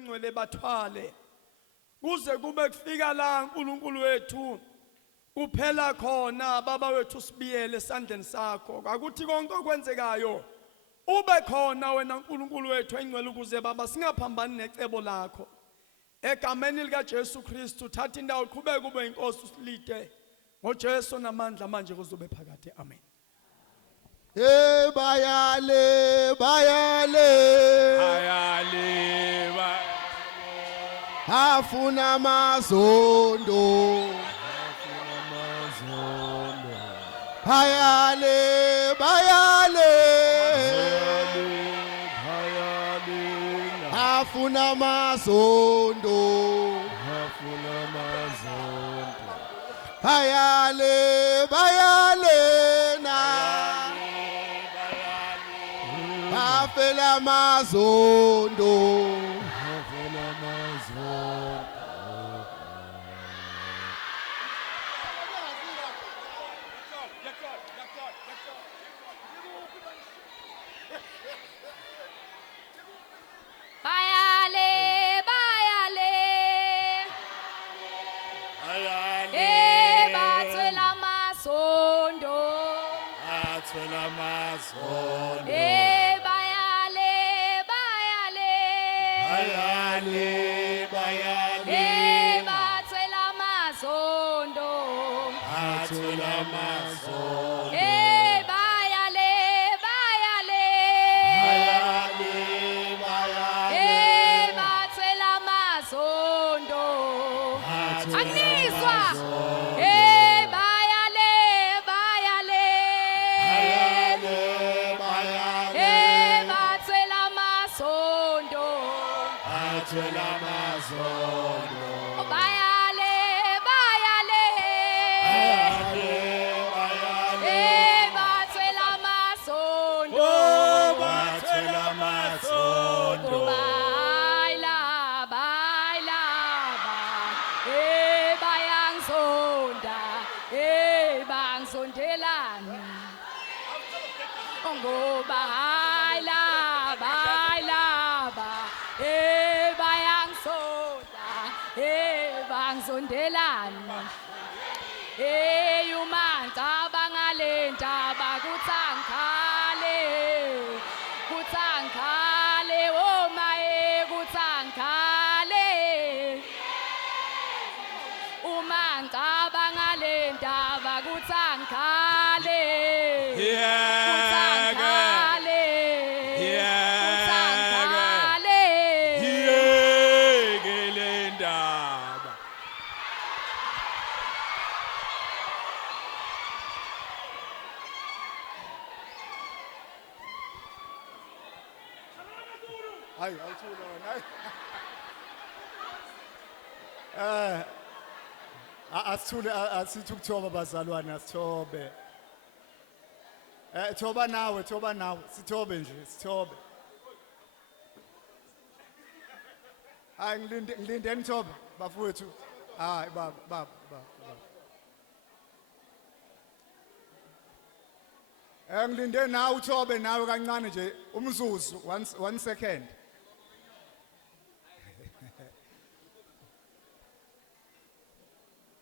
engcwele bathwale kuze kube kufika la uNkulunkulu wethu kuphela khona baba wethu sibiyele esandleni sakho akuthi konke okwenzekayo ube khona wena uNkulunkulu wethu engcwele ukuze baba singaphambani necebo lakho egameni lika Jesu Kristu thatha indawo uqhubeke kube inkosi usilide ngoJesu namandla manje kuzobe phakade amen. Bayale afuna mazondo bayale afuna mazondo bayale na bafela mazondo Hayi awuthula wena asithule asithi ukuthoba bazalwane asithobe thoba nawe sithobe nje sithobe hayi ngilindeni thoba bafowethu hayi baba ngilinde nawe uthobe nawe kancane nje umzuzu 1 second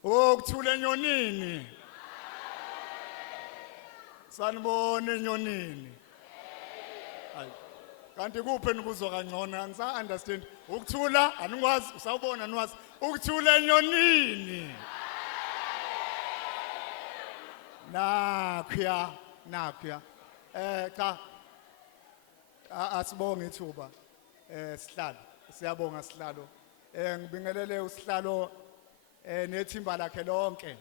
ukuthula enyonini sanibona enyonini hayi kanti kuphi nikuzwa kangcono angisa understand ukuthula anikwazi usawubona niwazi ukuthula enyonini nakho cha asibonge ithuba sihlalo siyabonga sihlalo ngibingelele usihlalo nethimba lakhe lonke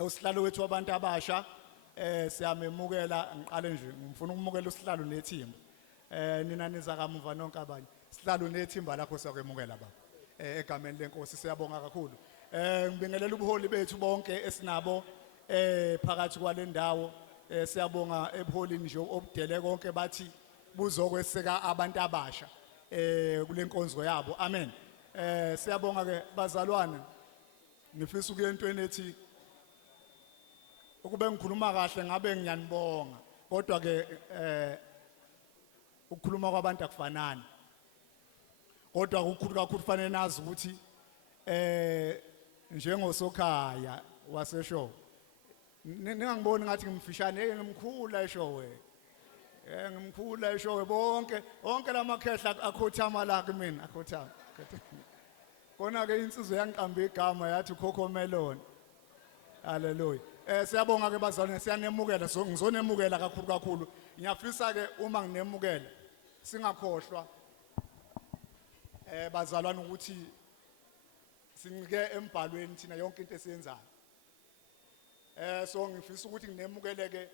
usihlalo wethu wabantu abasha siyamemukela ngiqale nje ngifuna ukumukela usihlalo nethimba nina niza kamuva nonke abanye sihlalo nethimba lakho siyakwemukela baba egameni lenkosi siyabonga kakhulu ngibingelela ubuholi bethu bonke esinabo phakathi kwale ndawo siyabonga ebuholini nje obudele konke bathi buzokweseka abantu abasha kule nkonzo yabo amen siyabonga ke bazalwane ngifisa ukuya entweni ethi ukube ngikhuluma kahle ngabe ngiyanibonga kodwa ke ukukhuluma kwabantu akufanani kodwa ukukhulu kakhulu kufanele nazi ukuthi njengosokhaya waseshowe ningangiboni ngathi ngimfishane ngimkhulu eshowe ngimkhulu eshowe bonke lamakhehla akhothama la kimi akhothama kona ke insizwe yangiqamba igama yathi Coco Melon haleluya siyabonga ke bazalwane siyanemukela ngizonemukela kakhulu ngiyafisa ke uma nginemukela singakhohlwa bazalwane ukuthi sincike embhalweni thina yonke into esiyenzayo so ngifisa ukuthi nginemukele ke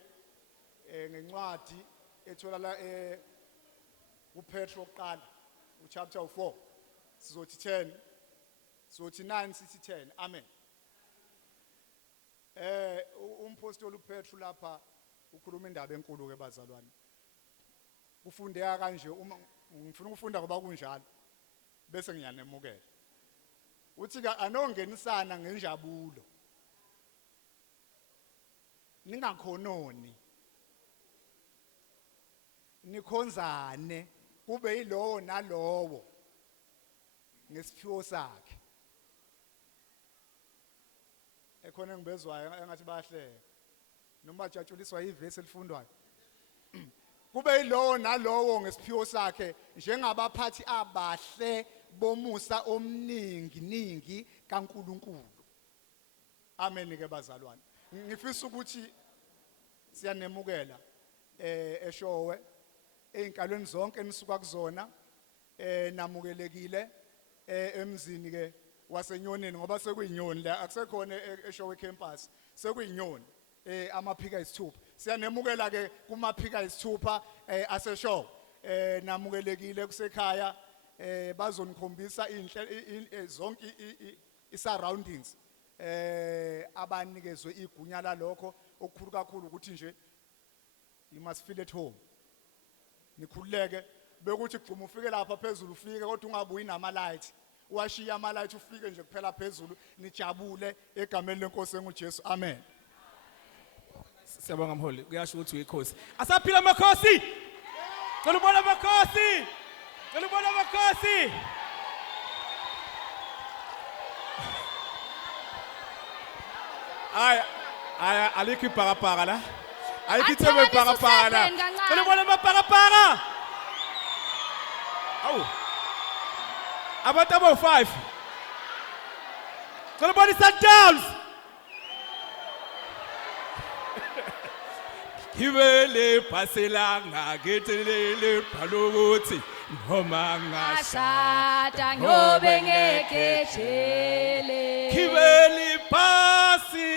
ngencwadi etholala uPetro oqala uchapter 4 sizothi 10 sizothi 9 sithi 10 amen umpostoli uPetro lapha ukhuluma indaba enkulu ke bazalwane kufundeka kanje uma ngifuna ukufunda ngoba kunjalo bese ngiyanemukela uthi ka anongenisana ngenjabulo ningakhononi nikhonzane kube yilowo nalowo ngesiphiwo sakhe ekhona ngibezwayo engathi bayahleka noma bajatshuliswa ivesi elifundwayo kube yilowo nalowo ngesiphiwo sakhe njengabaphathi abahle bomusa omningi kaNkuluNkulu amen ke bazalwane ngifisa ukuthi siyanemukela eshowe einkalweni zonke enisuka kuzona namukelekile emzini ke wasenyoneni ngoba sekuyinyoni la akusekhona eshowe campus sekuyinyoni amaphika isithupha siyanemukela ke kumaphika isithupha aseshowe namukelekile kusekhaya bazonikhombisa inhle zonke i-surroundings abanikezwe igunya lalokho okukhulu kakhulu ukuthi nje you must feel at home nikhululeke bekuthi gcuma ufike lapha phezulu ufike kodwa ungabuyi nama light washiya ama light ufike nje kuphela phezulu nijabule egameni lenkosi enguJesu amen siyabonga mholi kuyasho ukuthi uyikhosi asaphila amakhosi cela ubona amakhosi cela ubona amakhosi aya alikho ibhakabhaka la ayikho ithebe ibhakabhaka la cela ubona amabhakabhaka awu abantu abo5 cela ubona iSundowns Kibele paselanga getelele palogothi noma ngashada ngobe ngekhetshele Kibele pasi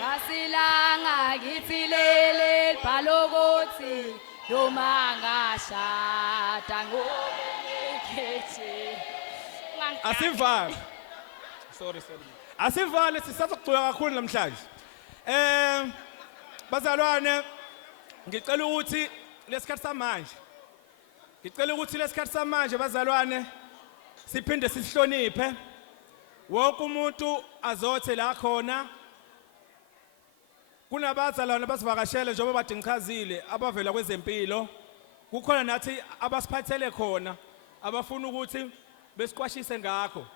pasilanga githilele palogothi noma ngashada ngobe ngekhetshele asivale sorry asivale sisazokucula kakhulu namhlanje bazalwane ngicela ukuthi lesikhathi samanje bazalwane siphinde sihloniphe wonke umuntu azothe la khona kunabazalwane basivakashele njengoba bade ngichazile abavela kwezempilo kukhona nathi abasiphathele khona abafuna ukuthi besiqwashise ngakho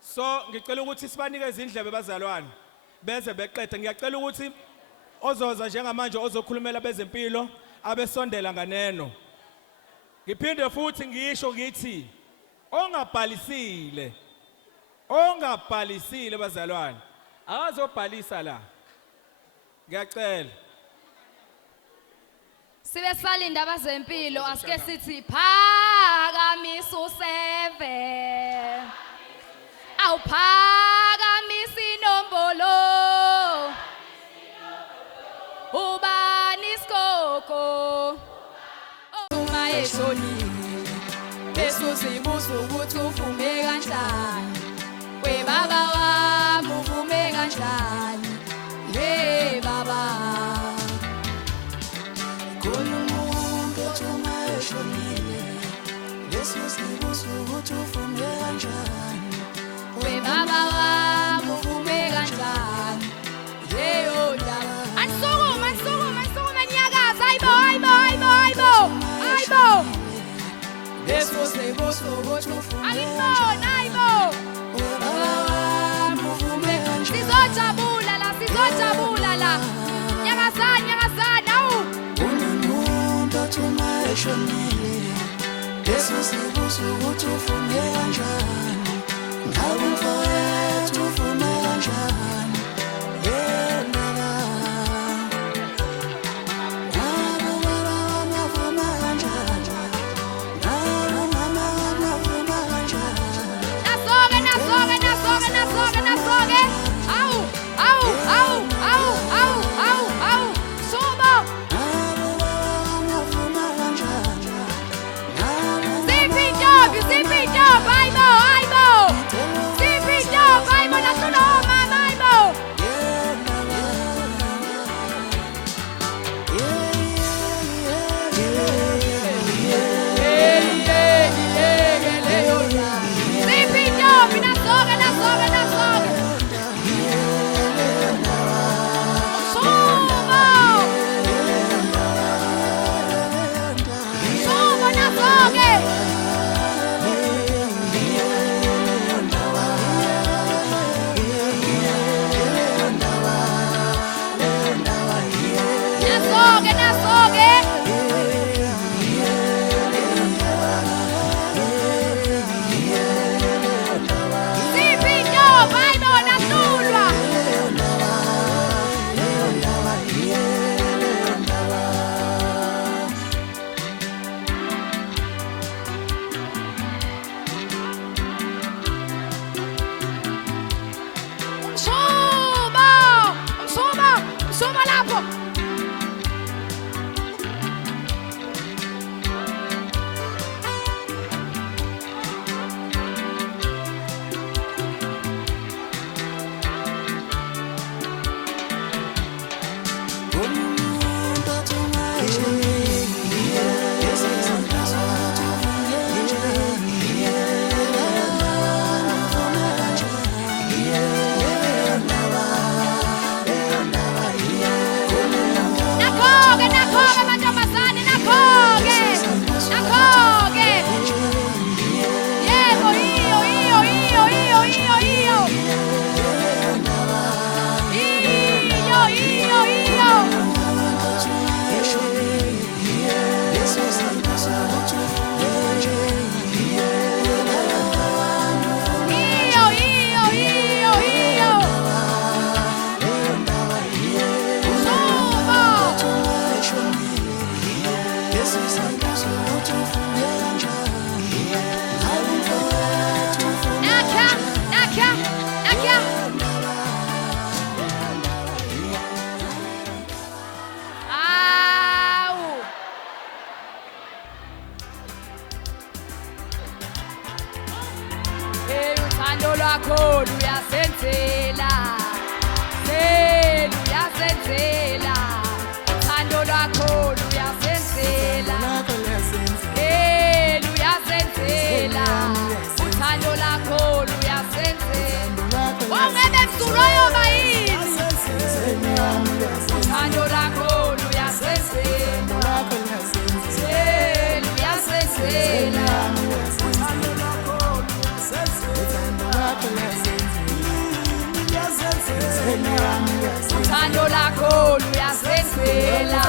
so ngicela ukuthi sibanikeze indlebe bazalwane beze beqede ngiyacela ukuthi ozoza njengamanje ozokhulumela bezempilo abesondela nganeno ngiphinde futhi ngisho ngithi ongabhalisile bazalwane akazobhalisa la ngiyacela sibe salinda abazempilo asike sithi phakamisa u7 awuphakamisa inombolo ubani isikoko uma eshonile bese uzibuza ukuthi uvume kanjani webaba wami uvume kanjani ye baba khona umuntu uma eshonile bese uzibuza ukuthi uvume kanjani webaba wami uvume kanjani yeyo ndaba This was the Angibona ayibo. Sizojabula la. Nyakazana awu. Umuntu othuma eshonile Yesu sibuza ukuthi ufune kanjani Ngabe mfowethu ufune kanjani Yendaba Ngabe baba wangafuna kanjani Ngabe mama wangafuna kanjani Nasoke. Awu. Subo. Ngabe baba wangafuna kanjani Zipi job, ayibo. Zipi job, ayibo natulo mama ayibo. Zipi job, nasoke. Subo nasoke. Nasoke. Zipi job, ayibo natulwa. Subo lapho. Umuntu othuma eshonile Yesu sibuza ukuthi ufune kanjani Nakhoke mantombazane, nakhoke. Yebo, iyo. Nakya. Awu. Uthando lwakho luyasenzela. Uthando lwakho luyasenzela. Uthando lwakho luyasenzela. Ongebe msulo yoba yini. Uthando lwakho luyasenzela. Uthando lwakho luyasenzela.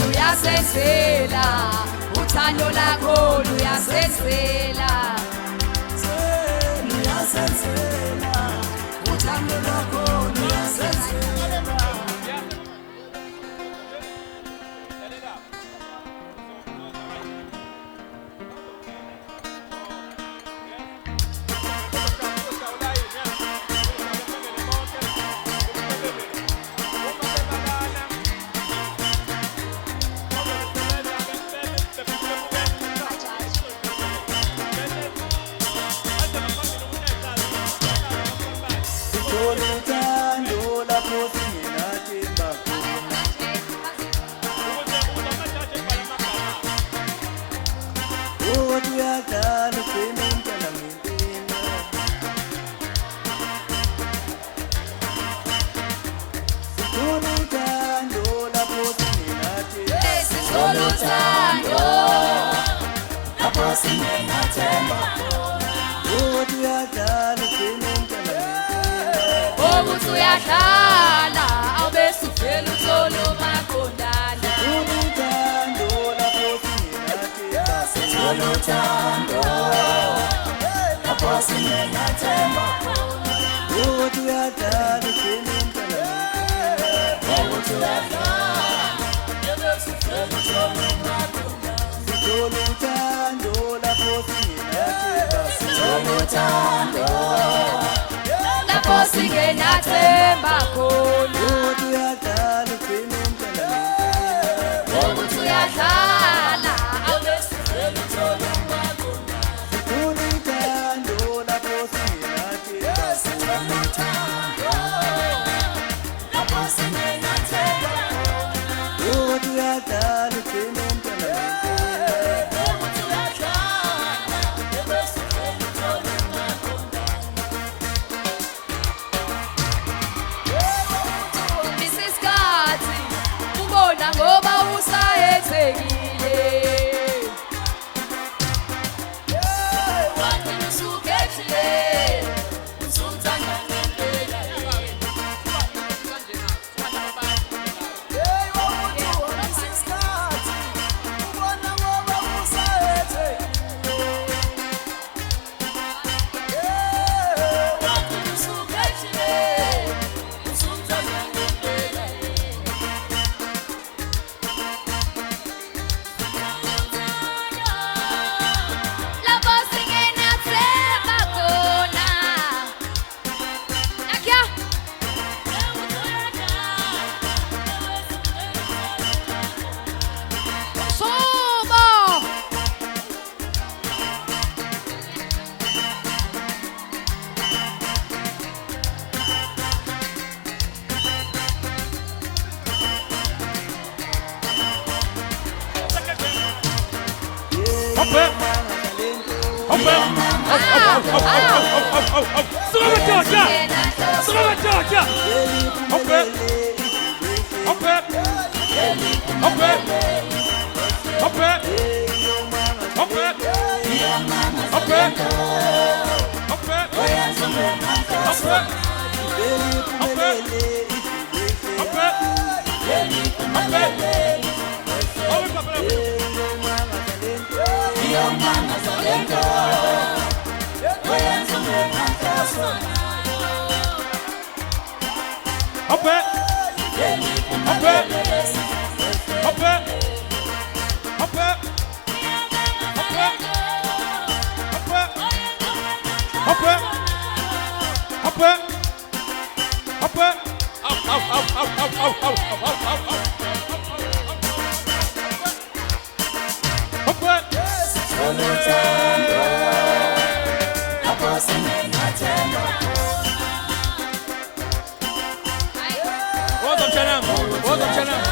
Luyasenzela. Uthando lwakho luyasenzela. Uthando lwakho luyasenzela. ukuthi uyadlala ugcine umntana ukuthi uyadlala awubese uvela uthole umakondana uthando lapho singenathemba ukuthi uyadlala ugcine umntana sithola uthando lapho singenathemba lapho singenathemba khona ukuthi uyadlala ugcine umntana ukuthi uyadlala awubese uvela uthole sithola uthando lapho singenathemba ukuthi uyadlala ugcine umntana Isisikhathi ubona ngoba usayethekile wagcina usukhethile usuthanda ngempela isisikhathi ubona ngoba usayethekile wagcina usukhethile usuthanda ngempela lapho singenathemba khona nakya sobo Woza mshanangu, woza mshanangu.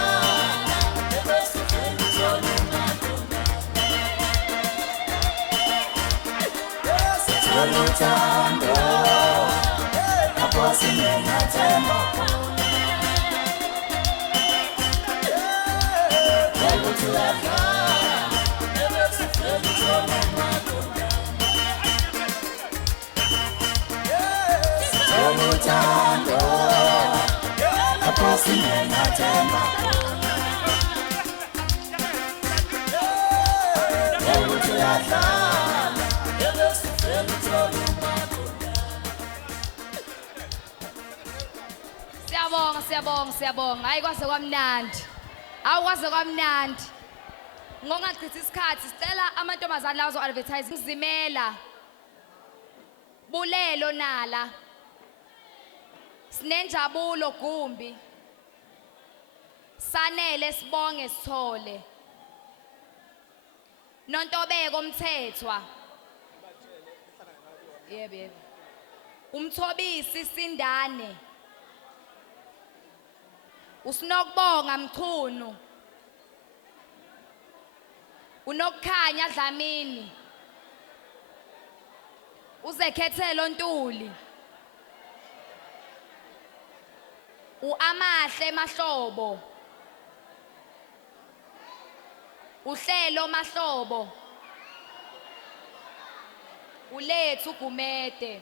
Siyabonga hayi kwaze kwamnandi awukwaze kwamnandi ngongachitha isikhathi sicela amantombazane lawo zo advertise ngizimela bulelo nala sinenjabulo Gumbi sanele sibonge sithole Nontobeko Mthethwa yebo Umthobisi Sindane Usinokubonga Mchunu Unokukhanya Dlamini Uzekhethelo Ntuli Uamahle Mahlobo Uhlelo Mahlobo ulethu Gumede.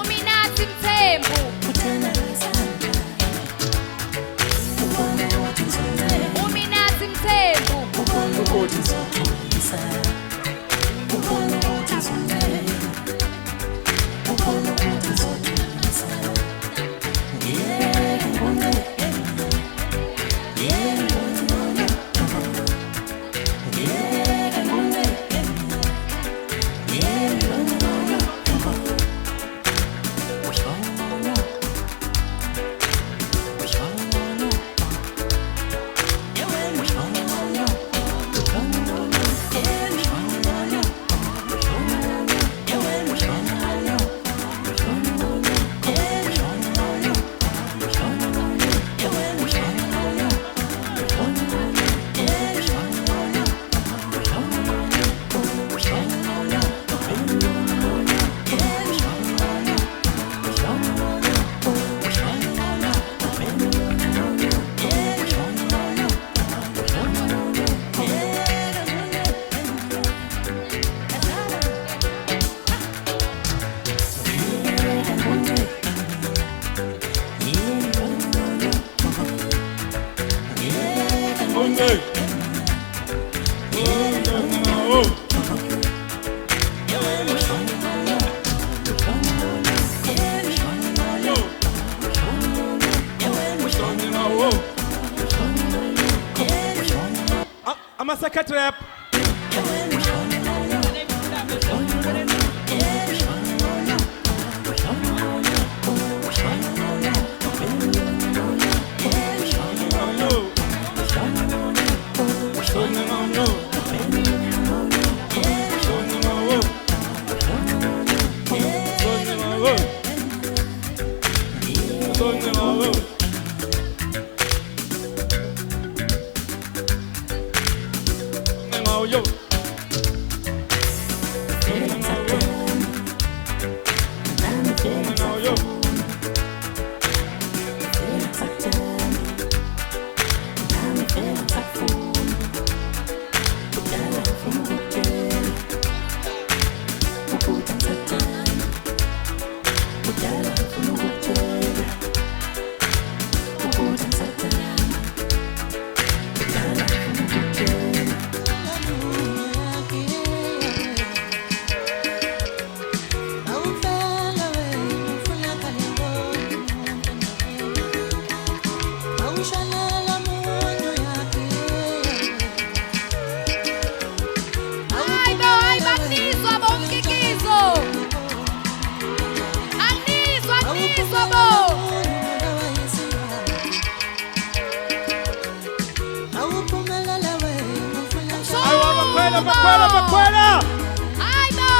Uminathi Mthembu. Uminathi Mthembu. Ama secretary rep. Yo. Makwela! Ay, no!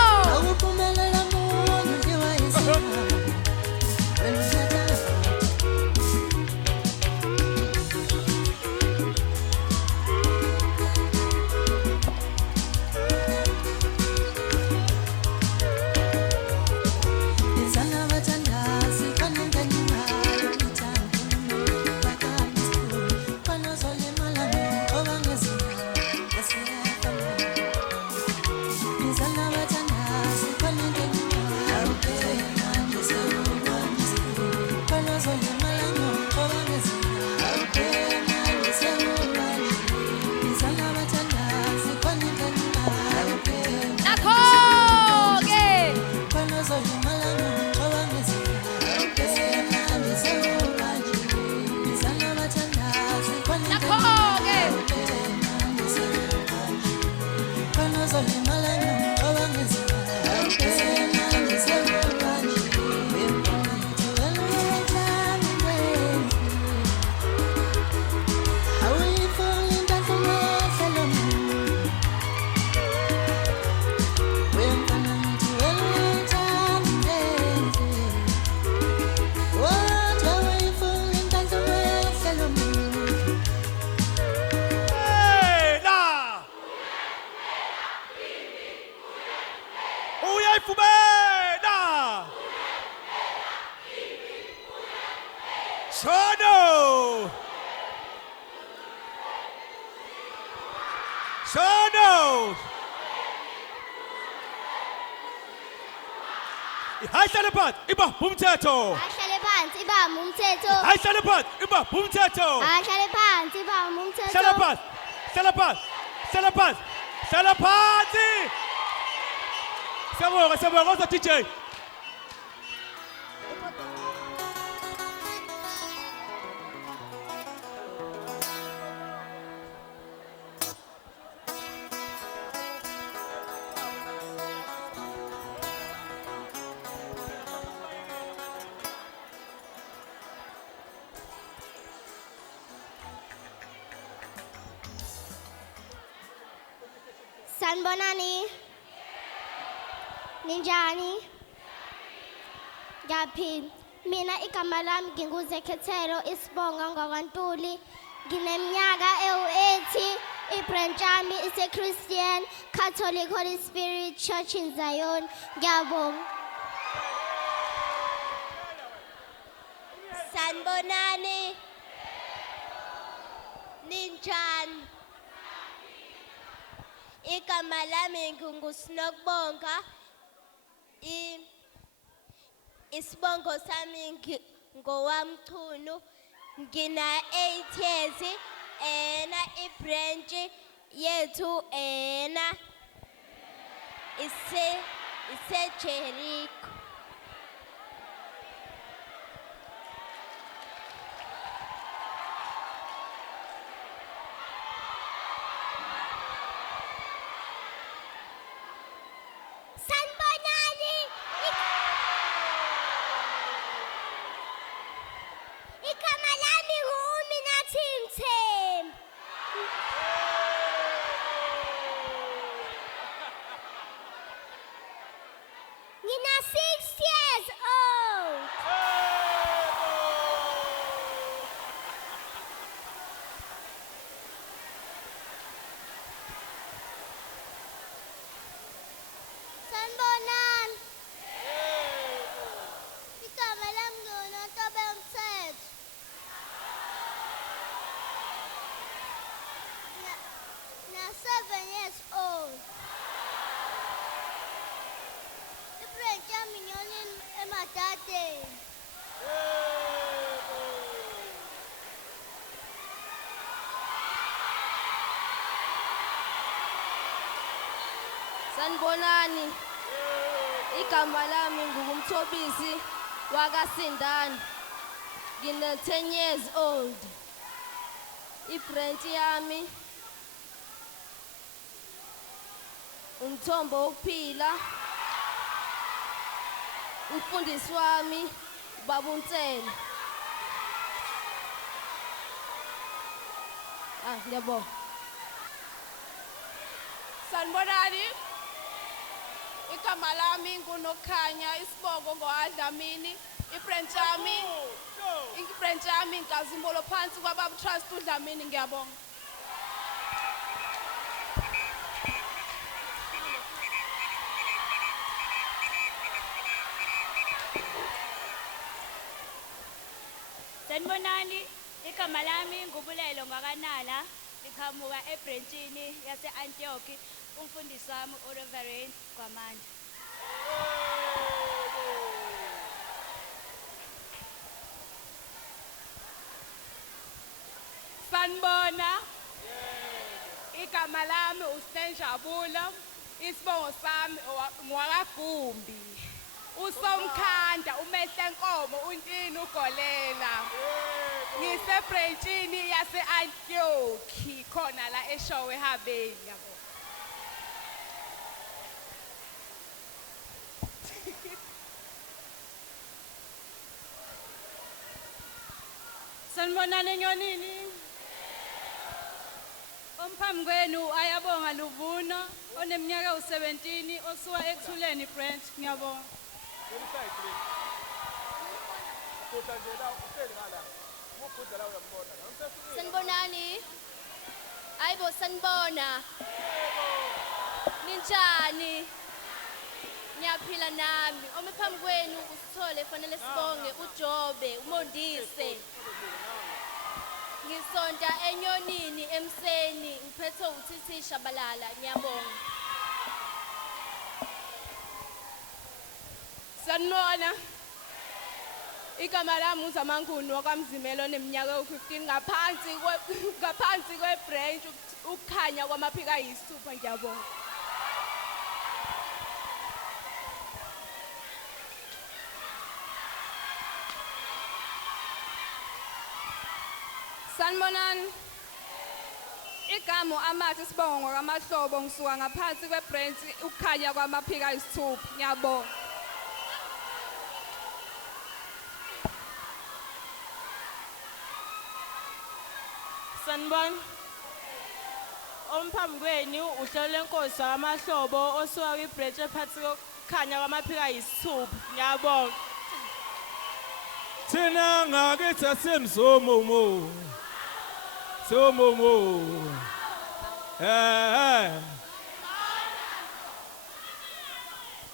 Shono! Shono! Hayihlale phansi, iba umthetho. Ahlale phansi ibamba umthetho. Hayihlale phansi, iba umthetho. Ahlale phansi ibamba umthetho. Hlala phansi, hlala phansi, hlala phansi, hlala phansi. Siyabonga, oza DJ. Sanibonani. Ninjani? Ngiyaphi. Mina igama lami nginguZekhethelo Isibonga ngwaKwaNtuli. Ngineminyaka ewu-80. Ibranch yami ise-Christian Catholic Holy Spirit Church in Zion. Ngiyabonga. Sanibonani. Ninjani? Igama lami nguSinokubonga. Isibongo sami ngowamchunu. Ngina 8 years. Ibranch yethu ise Jericho. Sanibonani. Igama lami nguMinathi Mthembu. Ngina 6 years old. Sanibonani. Igama lami nguNontobe Mthetho. Na 7 years old. Ibranch yami ngiyona eMadadeni. Sanibonani. Igama lami nguMthobisi wakaSindani. Ngina 10 years old. Ibranch yami Umthombo wokuphila. Umfundisi wami Baba uNtsele. Ngiyabonga. Sanibonani. Igama lami nguNokhanya Isibongo ngoAdlamini. Ibranch yami Nkazimbolo phansi kwaBaba Trust uDlamini. Ngiyabonga. Sanibonani, igama lami ngubulelo ngwaKanala, liqhamuka ebranchini yase-Antioch. Umfundisi wami uReverend Gwamanda. Sanibona. Igama lami uStenjabulo. Isibongo sami ngwakaGumbi. Usomkhanda uMehlenkomo uNtini uGolela. Ngisebranchini yase-Antioch khona la eShowe Habeni yabo. Sanibonani Nyonini. Umphambi kwenu ayabonga Luvuno oneminyaka u17 osuka eKthuleni branch. Ngiyabonga. Sanibonani. Ayibo sanibona. Ninjani? Ngiyaphila nami. Ome phambi kwenu usithole fanele sibonge uJobe, uMondise. Ngisonta enyonini emseni, ngiphethe uThithi Shabalala. Ngiyabonga. Sanibona. Igama lami uZamankunu wakwaMzimelo neminyaka u15 ngaphansi kwe-branch ukukhanya kwamaphika ayisithupha ngiyabonga. Sanibonani. Igama amathi sibongo ngokamahlobo ngisuka ngaphansi kwebranch ukukhanya kwamaphika ayisithupha. Ngiyabonga. Sanibona. Omphambi kwenu uhlelo lenkosi amahlobo osuka kwibranch ephansi kokukhanya kwamaphika ayisithupha. Ngiyabonga. Thina ngakithi asimzomumo. Somumo.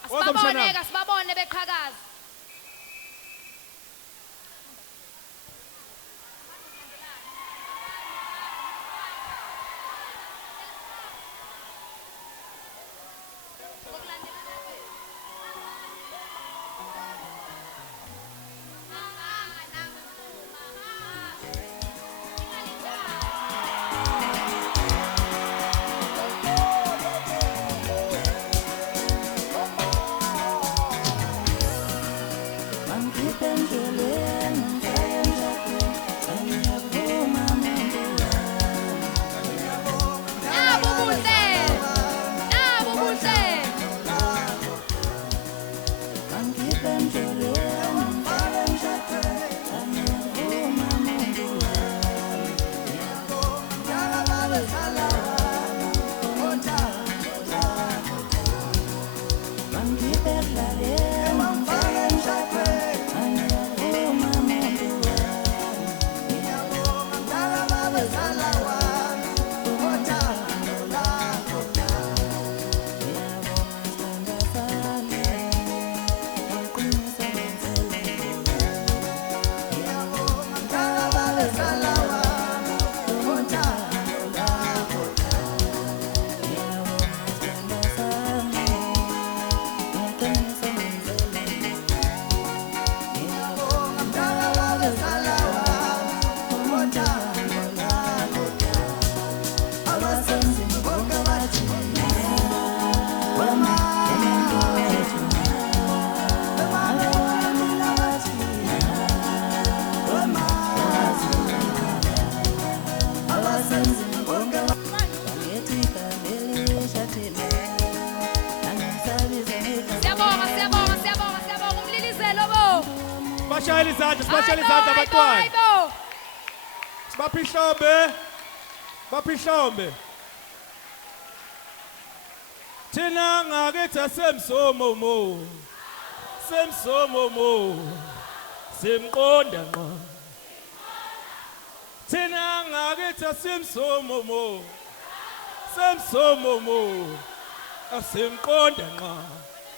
Asibaboneka, sibabone beqhakaza. Sibashayela izandla abantwana. Sibapha ihlombe. Bapha ihlombe. Thina ngakithi asemsomomo. Semsomomo. Simqonda ngqa. Thina ngakithi asemsomomo. Semsomomo. Asimqonda ngqa.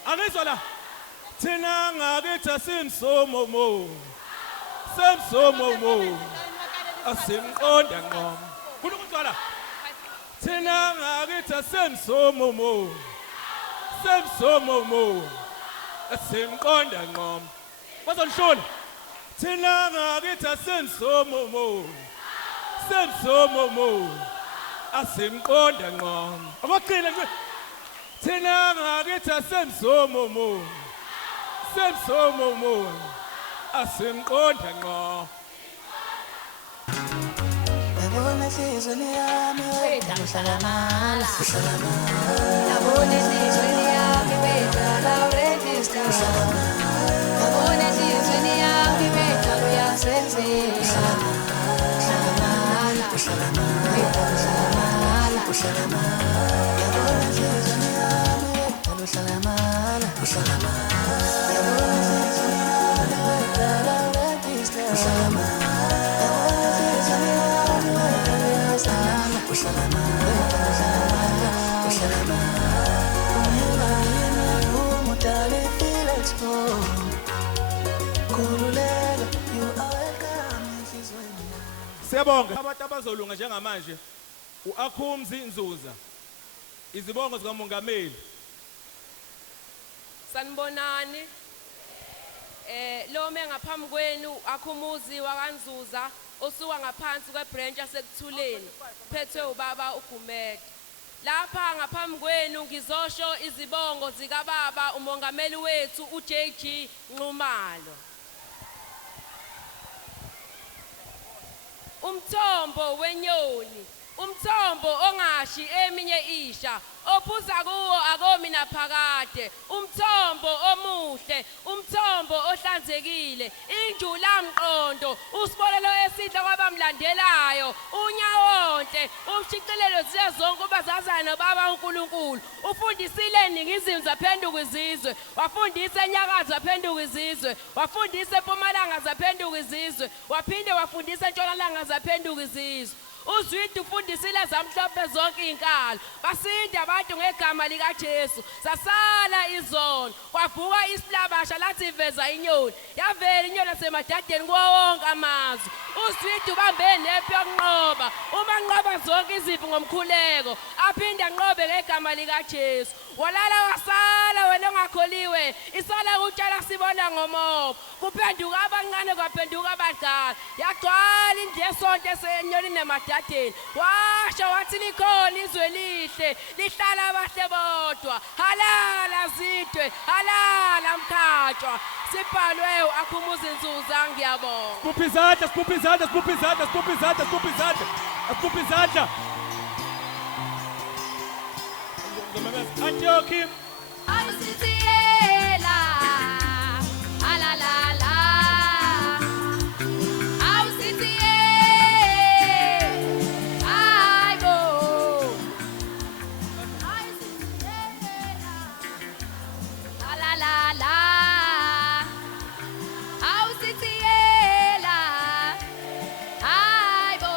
Angizwa la. Thina ngakithi asimsomomo. Semsomomo. Asimqonda ngqa. Funa ukuzwala. Thina ngakithi asemsomomo. Semsomomo. Asimqonda ngqa. Bazolishona. Thina ngakithi asemsomomo. Semsomomo. Asimqonda ngqa. Akwaqina nje. Thina ngakithi asemsomomo. Semsomomo. Asimqonda ngqa. Yabona enhlizweni yami uhlala Yabona enhlizweni yami wedlala uregister. Yabona enhlizweni yami wedlala uyasenzela. Usalama Khululeka, you are welcome enhlizweni yami. Siyabonga abantu abazolunga njengamanje uAkhumzi Nzuza izibongo zikamongameli. Sanibonani. Lo mengaphambi kwenu Akhumuzi wakanzuza osuka ngaphansi kwebranch yasekuthuleni phethwe ubaba uGumede. Lapha ngaphambi kwenu ngizosho izibongo zika baba umongameli wethu uJG Nxumalo. Umthombo wenyoni, umthombo ongashi eminye isha, ophuza kuwo akomi naphakade, umthombo omuhle, umthombo ohlanzekile, injulamqondo, usibonelo esihle kwabamlandelayo, unyawonhle, umshicilelo ziya zonke ubazazana baba uNkulunkulu, ufundisile eNingizimu zaphenduka izizwe, wafundisa eNyakatho zaphenduka izizwe, wafundisa eMpumalanga zaphenduka izizwe, waphinde wafundisa eNtshonalanga zaphenduka izizwe. Uzwide ufundisile zamhlophe zonke inkalo basinda abantu ngegama lika Jesu sasala izono kwavuka isilabasha lathi iveza inyoni yavela inyoni yasemadadeni kuwo wonke amazwe. Uzwide ubambe nephi yokunqoba uma nqoba zonke izipho ngomkhuleko aphinde anqobe ngegama lika Jesu. Walala wasala wena ongakholiwe isala kutshala sibona ngomobo kuphenduka abancane kwaphenduka abadala yagcwala indlu yesonto esenyoni nemadadeni washo wathi likhona izwe lihle lihlala abahle bodwa halala zidwe halala mkhatshwa sibhalwe uAkhumuzi Nzuza ngiyabonga. Sipuphi izandla, sipuphi izandla, sipuphi izandla, sipuphi izandla, sipuphi izandla, sipuphi izandla. Antiochi. Awusitiyela, alalala. Awusitiye, ayibo. Awusitiyela, alalala. Awusitiyela, ayibo.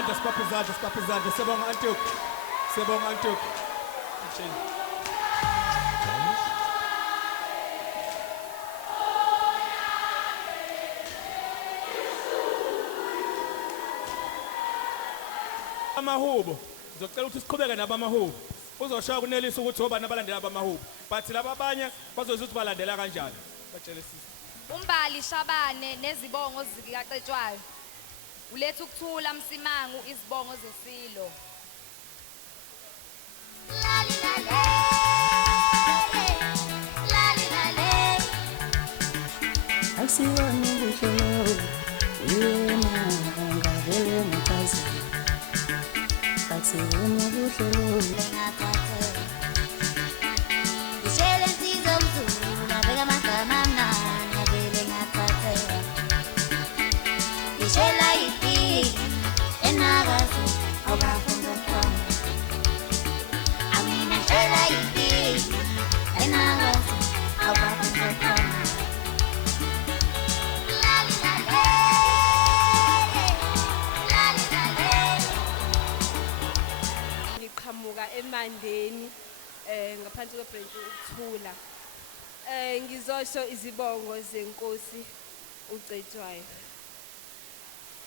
izandla, sibaphe izandla. Siyabonga Antioch. Siyabonga Antioch. Amahubo. Ngizocela ukuthi siqhubeke nabamahubo. Uzoshaya kunelisa ukuthi obani abalandela abamahubo. But laba abanye bazothi ukuthi balandela kanjani. Batshele sisi. Umbali Shabane nezibongo zikaqetshwayo. Uletha ukuthula Msimangu izibongo zesilo. Asiwani buhlelo yena ngavele ngakazi asiwani buhlelo ngakathe Ishele nsizwa mzulu nabeka magama ngavele ngakathe Ishela ipi enagazi awubafunda khona Amina shela ipi enagazi awubafunda khona Ngiqhamuka eMandeni ngaphansi kwebranch ukuthula. Ngizosho izibongo zenkosi uCetshwayo.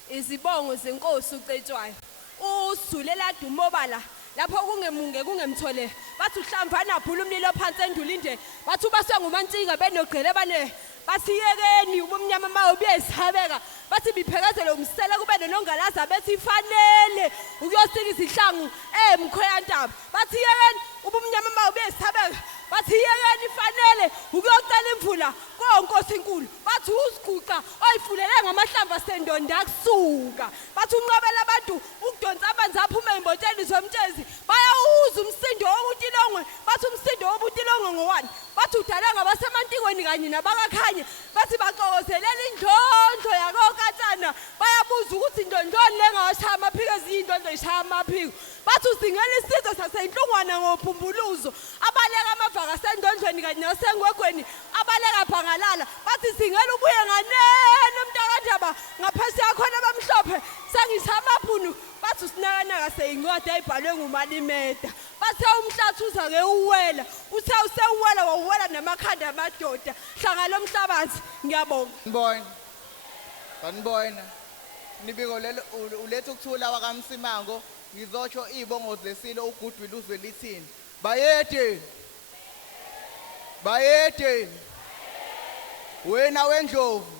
Izibongo zenkosi uCetshwayo. Usulela dumobala lapho kungemunge kungemthole. Bathi uhlamvana phula umlilo phansi endulinde. Bathi ubaswe ngumantsika benogqele bane. Basiyekeni ubumnyama mawo buyesabeka. Bathi biphekezele umsela kube nongalaza bethi ifanele ukuyosika izihlangu emkhoyantaba. Bathi yekeni ubumnyama mawo buyesabeka. Bathi yekeni ifanele ukuyocela imvula konkosi inkulu. Bathi usiguqa oyifulele ngamahlamvu asendonda kusuka. Bathi unqabela abantu ukudonsa amanzi aphuma embotsheni zomtshezi. Bayawuza umsindo wobutilongwe. Bathi umsindo wobutilongwe ngowani. Bathi udala ngabasemantikweni kanye nabakakhanye. Bathi baxokozelela indlondlo yakokatsana. Bayabuza ukuthi indondloni lengashaya amaphiko eziyindondlo ishaya amaphiko. Bathi usingela isizwe saseyinhlungwana ngophumbuluzo. Abaleka amavaka sendondlweni kanye nasengwegweni. Abaleka phangalala. Bathi singela ubuye nganene umntakandaba ngaphesheya khona abamhlophe. Sengisamaphunu. Bathi usinakanaka seyincwadi ayibhalwe nguMalimeda. Bathe umhlathuza ke uwela. Uthe usewela wawela namakhanda amadoda. Hlanga lomhlabathi ngiyabonga. Sanibona. Nibiko lelo uletha ukuthula wakaMsimango. Ngizosho izibongo zesilo uGoodwill uzwe lithini. Bayede. Wena wendlovu.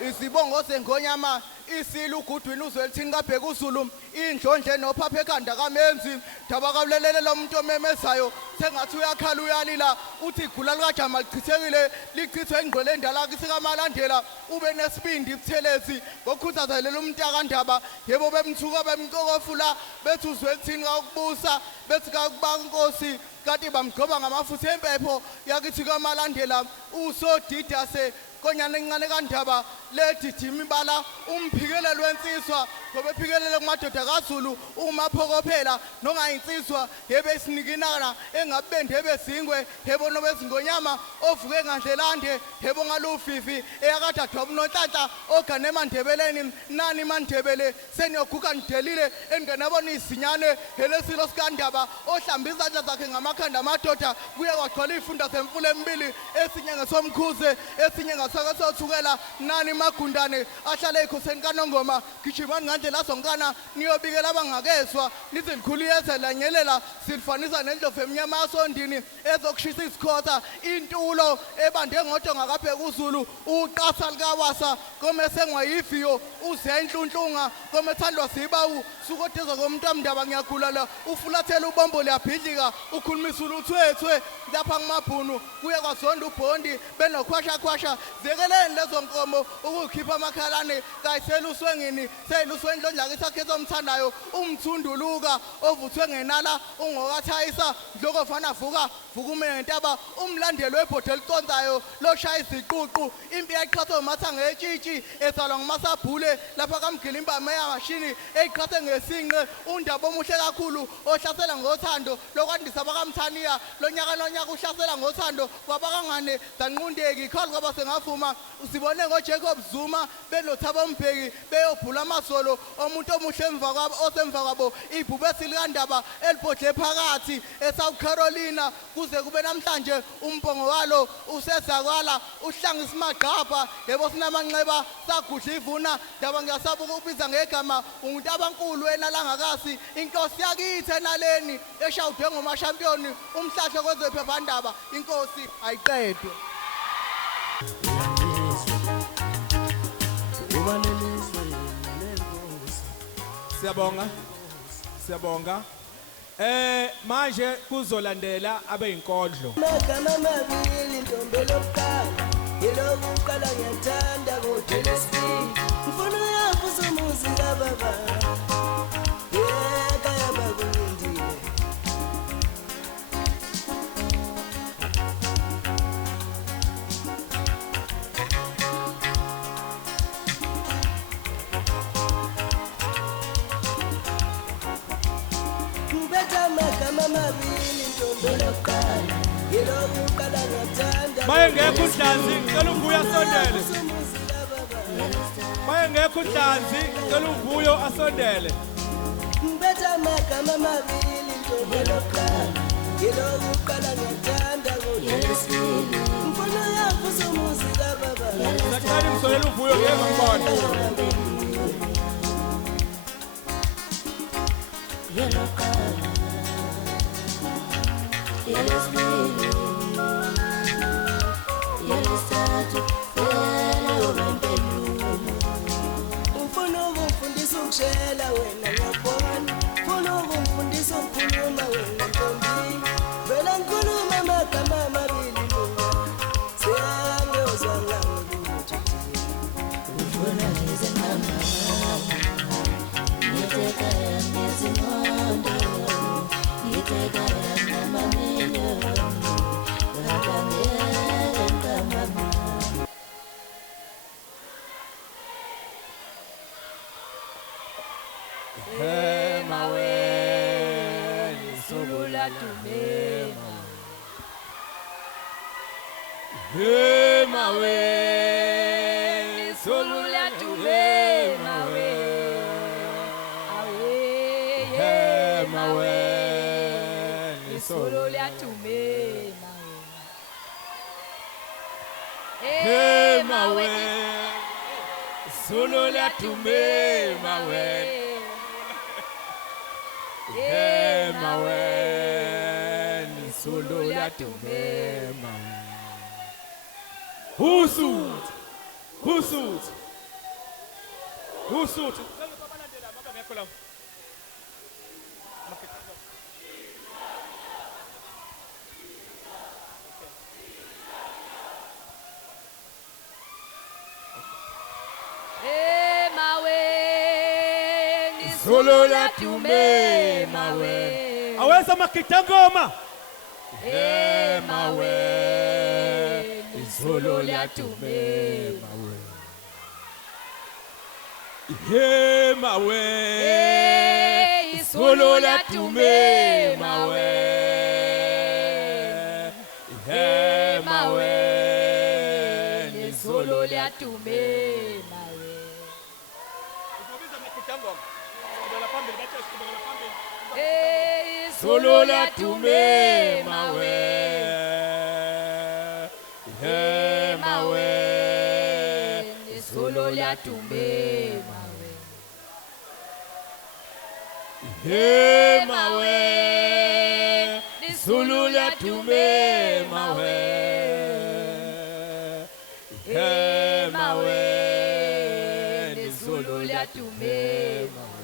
Izibongo zengonyama isilo uGoodwill uzwe lithini kabheka uZulu. Indlondle nophapha ekhanda kamenzi dabakabulelela lo muntu omemezayo sengathi uyakhala uyalila uthi igula likaJama lichithekile lichithwe ingqwele endala kisikaMalandela ube nesibindi ibuthelezi ngokukhuthazelela umntakandaba yebo bemthuka bemqokofula bethi uzwe lithini kakubusa bethi kakuba inkosi kanti bamgcoba ngamafutha empepho yakithi kaMalandela usodida se konyana encane kandaba ledidima ibala umphikelelo wensizwa ngoba ephikelele kumadoda kaZulu umaphokophela nongayinsizwa yebe sinikinana engabende bezingwe yebo nobezingonyama ovuke ngandlelande yebo ngalufifi eyakade adwa uNonhlanhla ogane eMandebeleni nani eMandebele seniyoguga nidelile engenabona izinyane helesilo sikandaba ohlamba izandla zakhe ngamakhanda amadoda kuye kwagcwala ifunda zemfula emibili esinye ngesomkhuze esinye ngasothukela nani magundane ahlala ekhoseni kaNongoma gijimani ngandlela azonkana niyobikela abangakezwa nithi likhuliyeze lanyelela sifanisa nendlovu emnyama yasondini ezokushisa isikhotha intulo ebande ngodo ngakabheka uZulu uqasa likawasa komese ngwayiviyo uze enhlunhlunga komethandwa sibawu sukodezwa komuntu amndaba ngiyagula la ufulathela ubombo liyabhidlika ukhulumisa uluthwethwe lapha ngimabhunu kuye kwazonda uBondi benokhwasha zekeleni lezo nkomo ukukhipha amakhalane kayiseluswe ngini seyiluswe indlondla kisakhe somthandayo umthunduluka ovuthwe ngenala ungokathayisa ndlokofana vuka umene ngentaba umlandelo webhodwe eliconzayo loshaya iziququ impi yayiqhatha umatha ngetshitshi ezalwa ngumasabhule lapha kamgila impama yamashini eyiqhathe ngesinqe undaba omuhle kakhulu ohlasela ngothando lokwandisa abakamthaniya lonyaka uhlasela ngothando kwabakangane zanqundeki ikhali kwaba sengavuma usibone ngoJacob beyokuzuma belothaba umbheki beyobhula amasolo omuntu omuhle emva kwabo osemva kwabo ibhube silikandaba elibhodle phakathi eSouth Carolina kuze kube namhlanje umbongo walo usezakwala uhlanga isimagqapha yebo sinamanxeba sagudla ivuna ndaba ngiyasaba ukubiza ngegama umuntu abankulu wena langakasi inkosi yakithi enaleni eshawudwe ngomashampiyoni umhlahlo kwezephephandaba inkosi ayiqedwe. Siyabonga. Siyabonga. Manje kuzolandela abeyinkondlo. Magama amabili intombi lokuqala yelokuqala ngiyathanda kodwa lesibili mfuna uyavuza umuzi kababa yeka yabakulindile ngibetha amagama amabili intombi lokuqala yelokuqala ngiyathanda Bayengekho uDlanzi ngicela uvuyo asondele. Bayengekho uDlanzi ngicela uvuyo asondele. ngibetha amagama amabili intombi lokuqala yelokuqala ngiyathanda kodwa lesibili mfuna uyavuza umuzi kababa Sacela ngisolela uvuyo ngeke ngibone. yelokuqala yelesibili yelesithathu ufuna ukumfundisa ukushela wena ngiyabona ufuna ukumfundisa ukukhuluma wena ntombi vele ngikhuluma amagama amabili mina siyangiyozwa ngangilutho ufuna izingama ngiteka ngizimondo ngiteka ngamamilo Solo la tume mawe. Hey mawe. Solo la tume mawe. Husut. Husut. Husut. Solo la tume mawe. Aweza makitangoma. Mawe. Solo la tume mawe. Mawe. Solo la tume mawe. Mawe. Solo la tume mawe. Solo la tume mawe. Mawe. Solo la tume mawe. Mawe. Solo la tume mawe. Mawe. Solo la tume mawe.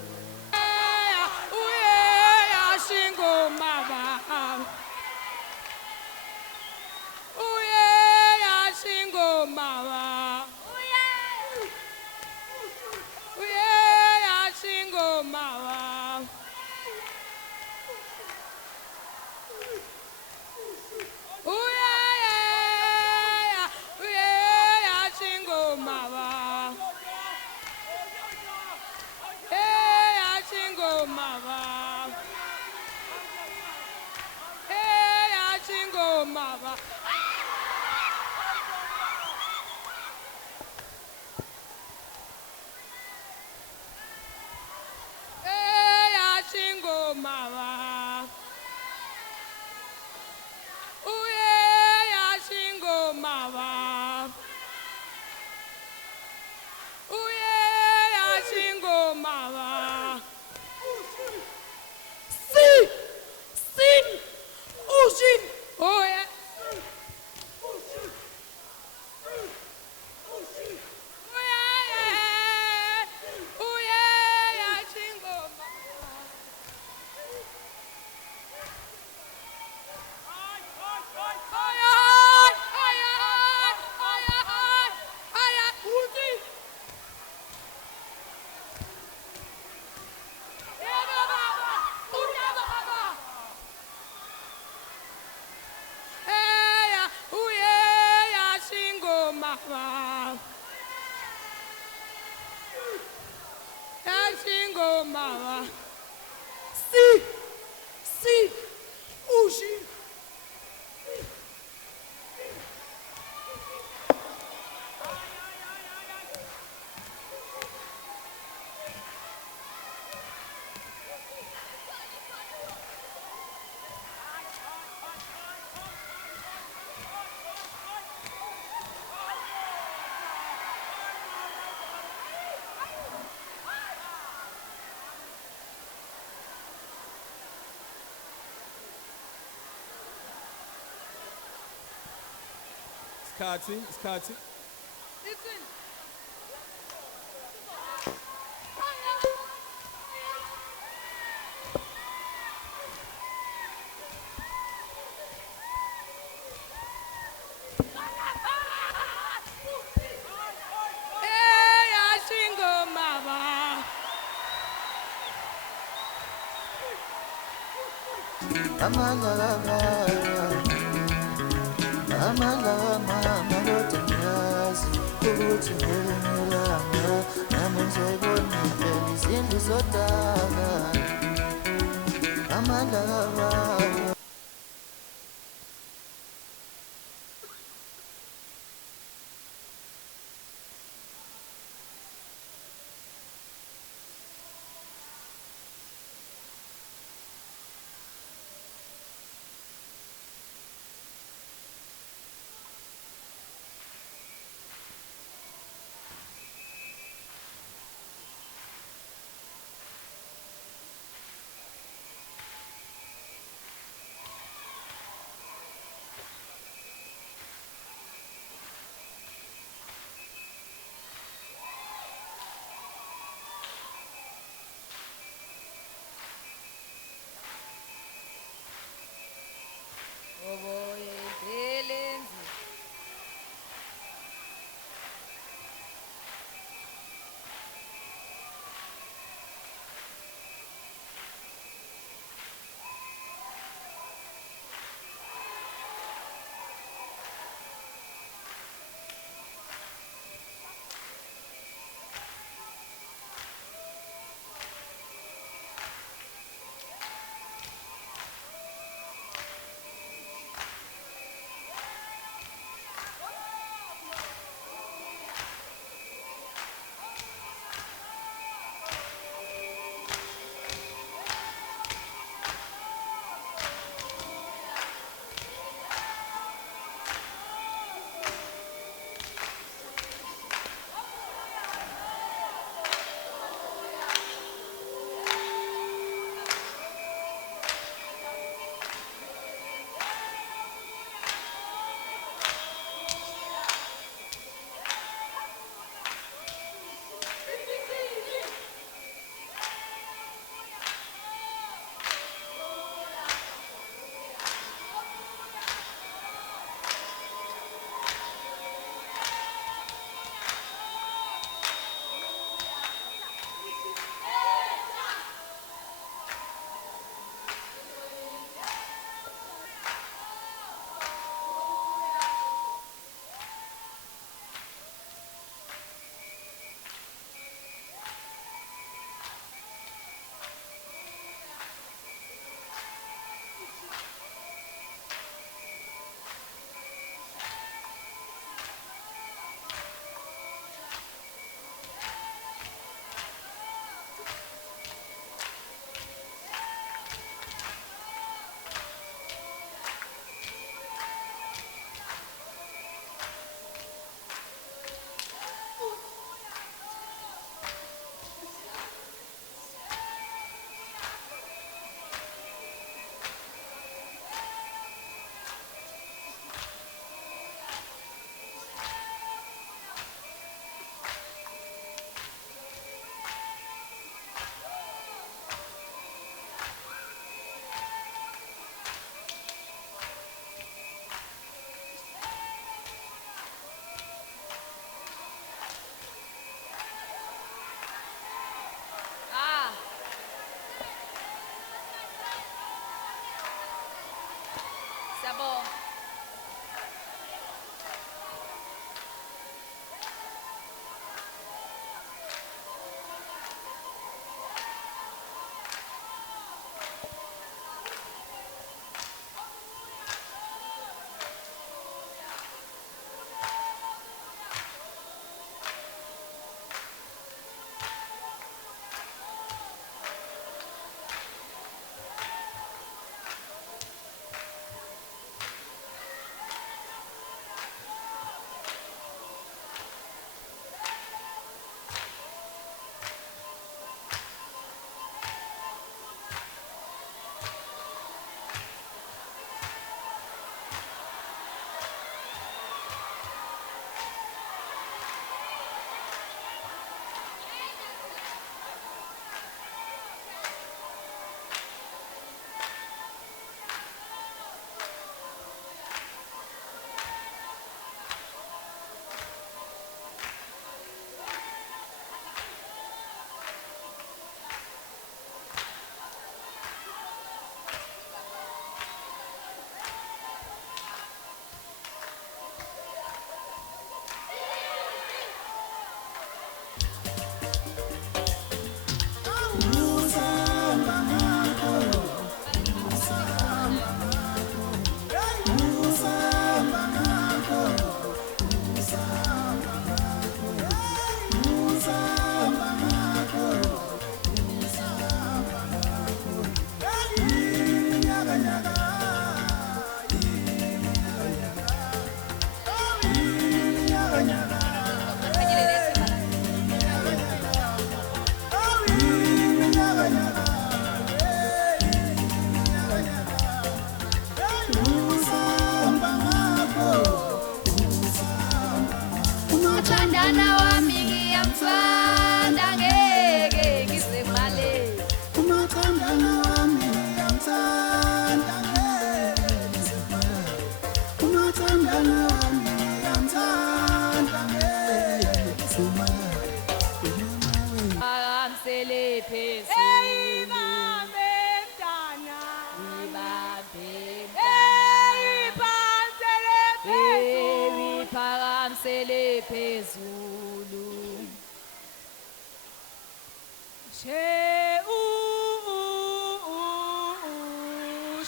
isikhathi. Hey, ashingo mama. Amala kodwa ngiyazi ukuthi ngelinye ilanga nami ngizoyibona impela izindlu zodaka. Amala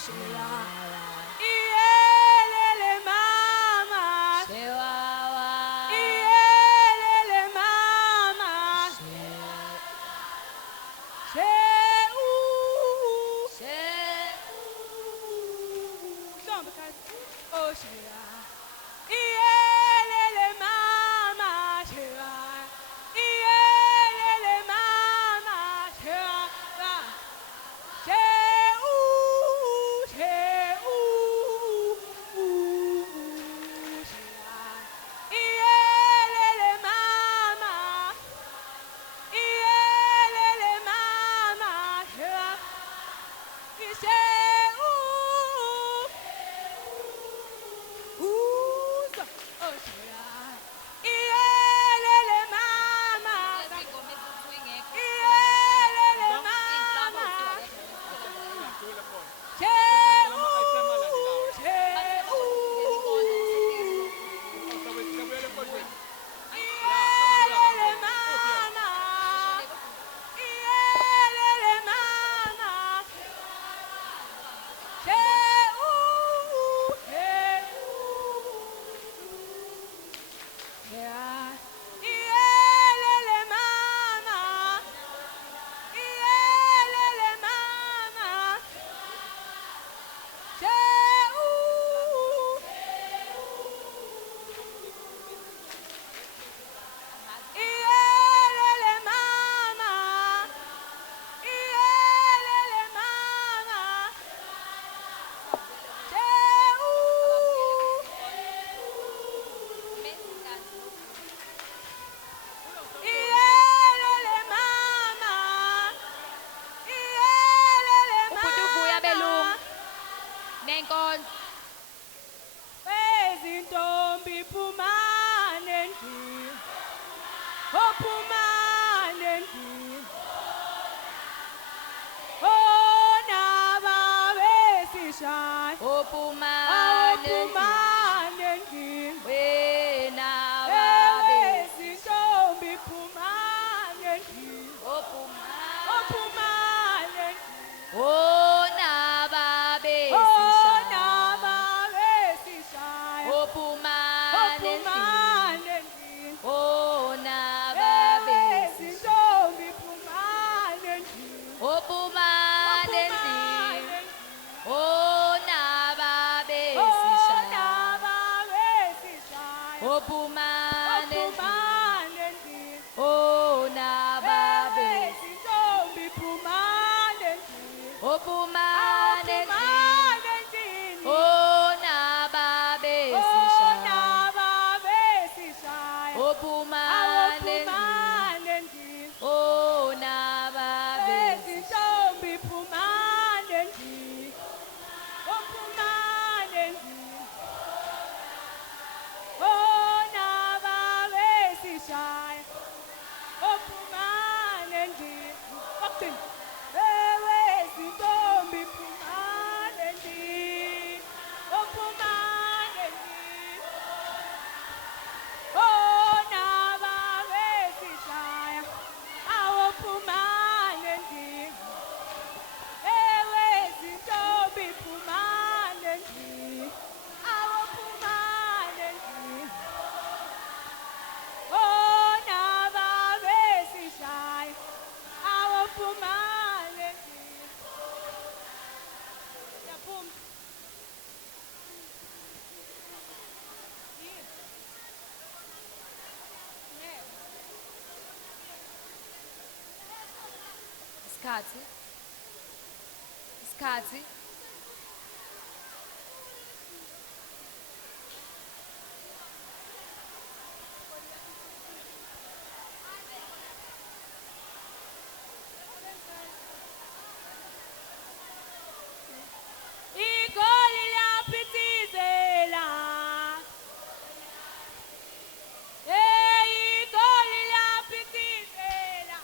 shea. Iyelele mama. Shewawa. Iyelele mama. Sheu. Mhlombe kazi. Oh shea. Iyelele mama. Shea. Iyelele mama. Shea. Sheu. Sheu. Shea. Iyelele mama. Iyelele mama. Shea. Sheu. Uza. Oh, shea. Iyelele mama. Iyelele mama. Sheu. Sheu. Iyelele mama. Iyelele mama. Sheu. Sheu. Yeah. Iyelele mama. Iyelele mama. Sheu. Iyelele mama. Iyelele mama. Sheu. Iyelele mama. Iyelele Ubhuti uvuya mama. belungu. Nenkonzo. Wezintombi phumane ndini. Ophumane ndini. Onaba besishaya. Ophumane. Ophumane ndini. Wena babe. Wezintombi phumane ndini. Ophumane. Ophumane ndini. Ona babe. Onaba besishaya. Ophumane. Ophumane ndini. Ona babe. Wezintombi phumane ndini. Ophumane. Ophumane Ona babe. Onaba besishaya. Ophumane. Ophumane ndini. Ona babe. Wezintombi phumane ndini. Ophumane. Ophumane ndini. Ona babe. Onaba besishaya. Ophumane. Ophumane ndini. Ona babe. Wezintombi phumane ndini. Ophumane ndini. Onaba besishaya. Ophumane ndini. Okugcina. Wezintombi phumane ndini. Ophumane ndini. Onaba besishaya. Awophumane ndini. Wezintombi phumane ndini. Awophumane ndini. Onaba besishaya. Awophumane ndini. Yaphuma. Isikhathi. Isikhathi. Igoli liyaphithizela. Igoli liyaphithizela.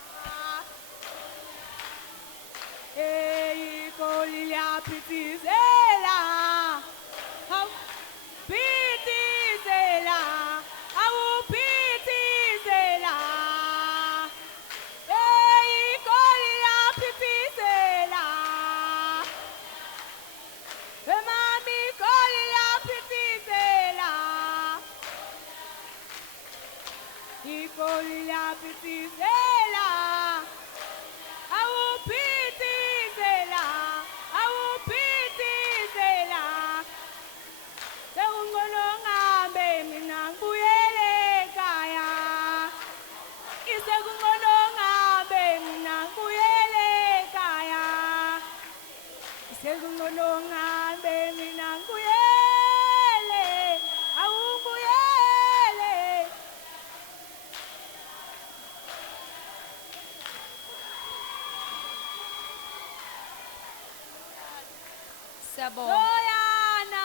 Igoli liyaphithizela. Hawu, phithizela. Awuphithizela. Igoli liyaphithizela. sekungcono ngabe mina ngibuyele awungibuyele Siyabonga. Noyana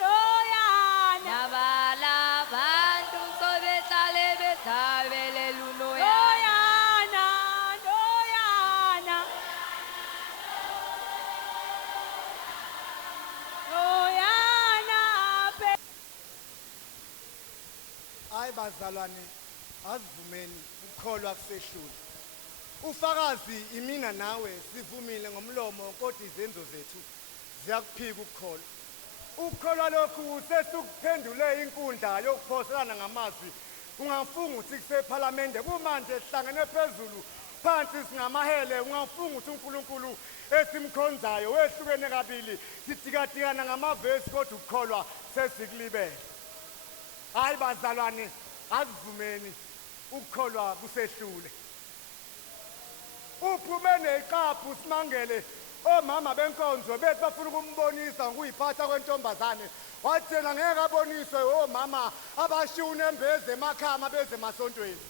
noyana Nabala bantu sobehlale bethabelela unoya. noyana noyana noyana pe Hayi bazalwane, asivumeni ukukholwa kusehlule. Ufakazi imina nawe sivumile ngomlomo kodwa izenzo zethu ziyakuphika ukukholwa. Ukukholwa lokhu sesikuphendule inkundla yokuphoselana ngamazwi. Ungafunga ukuthi kusephalamende kumanje sihlangene phezulu phansi singamahele, ungafunga ukuthi uNkulunkulu esimkhonzayo wehlukene kabili sidikatikana ngamavesi kodwa ukukholwa sesikulibele. Hayi bazalwane, asivumeni ukukholwa kusehlule. Uphume neqaphu simangele omama benkonzo bethi bafuna ukumbonisa ngokuyiphatha kwentombazane. Wathena ngeke aboniswe omama abashuna embeze emakhama beze emasontweni.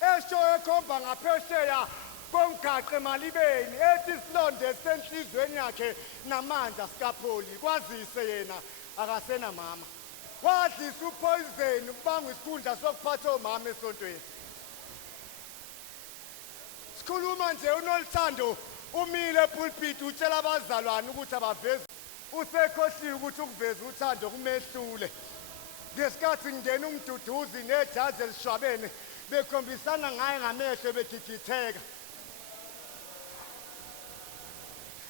Esho ekhomba ngaphesheya komgaqo emalibeni ethi silonde senhlizweni yakhe namandla sikapholi kwazise yena akasena mama. Wadlisa upoison kubanga isikhundla sokuphatha omama esontweni. Sikhuluma nje uNoluthando umile epulpit utshela abazalwane ukuthi abavezi usekhohliwe ukuthi ukuveza uthando kumehlule. Ngesikhathi ngena umduduzi nejaji elishwabene bekhombisana ngaye ngamehlo begigitheka.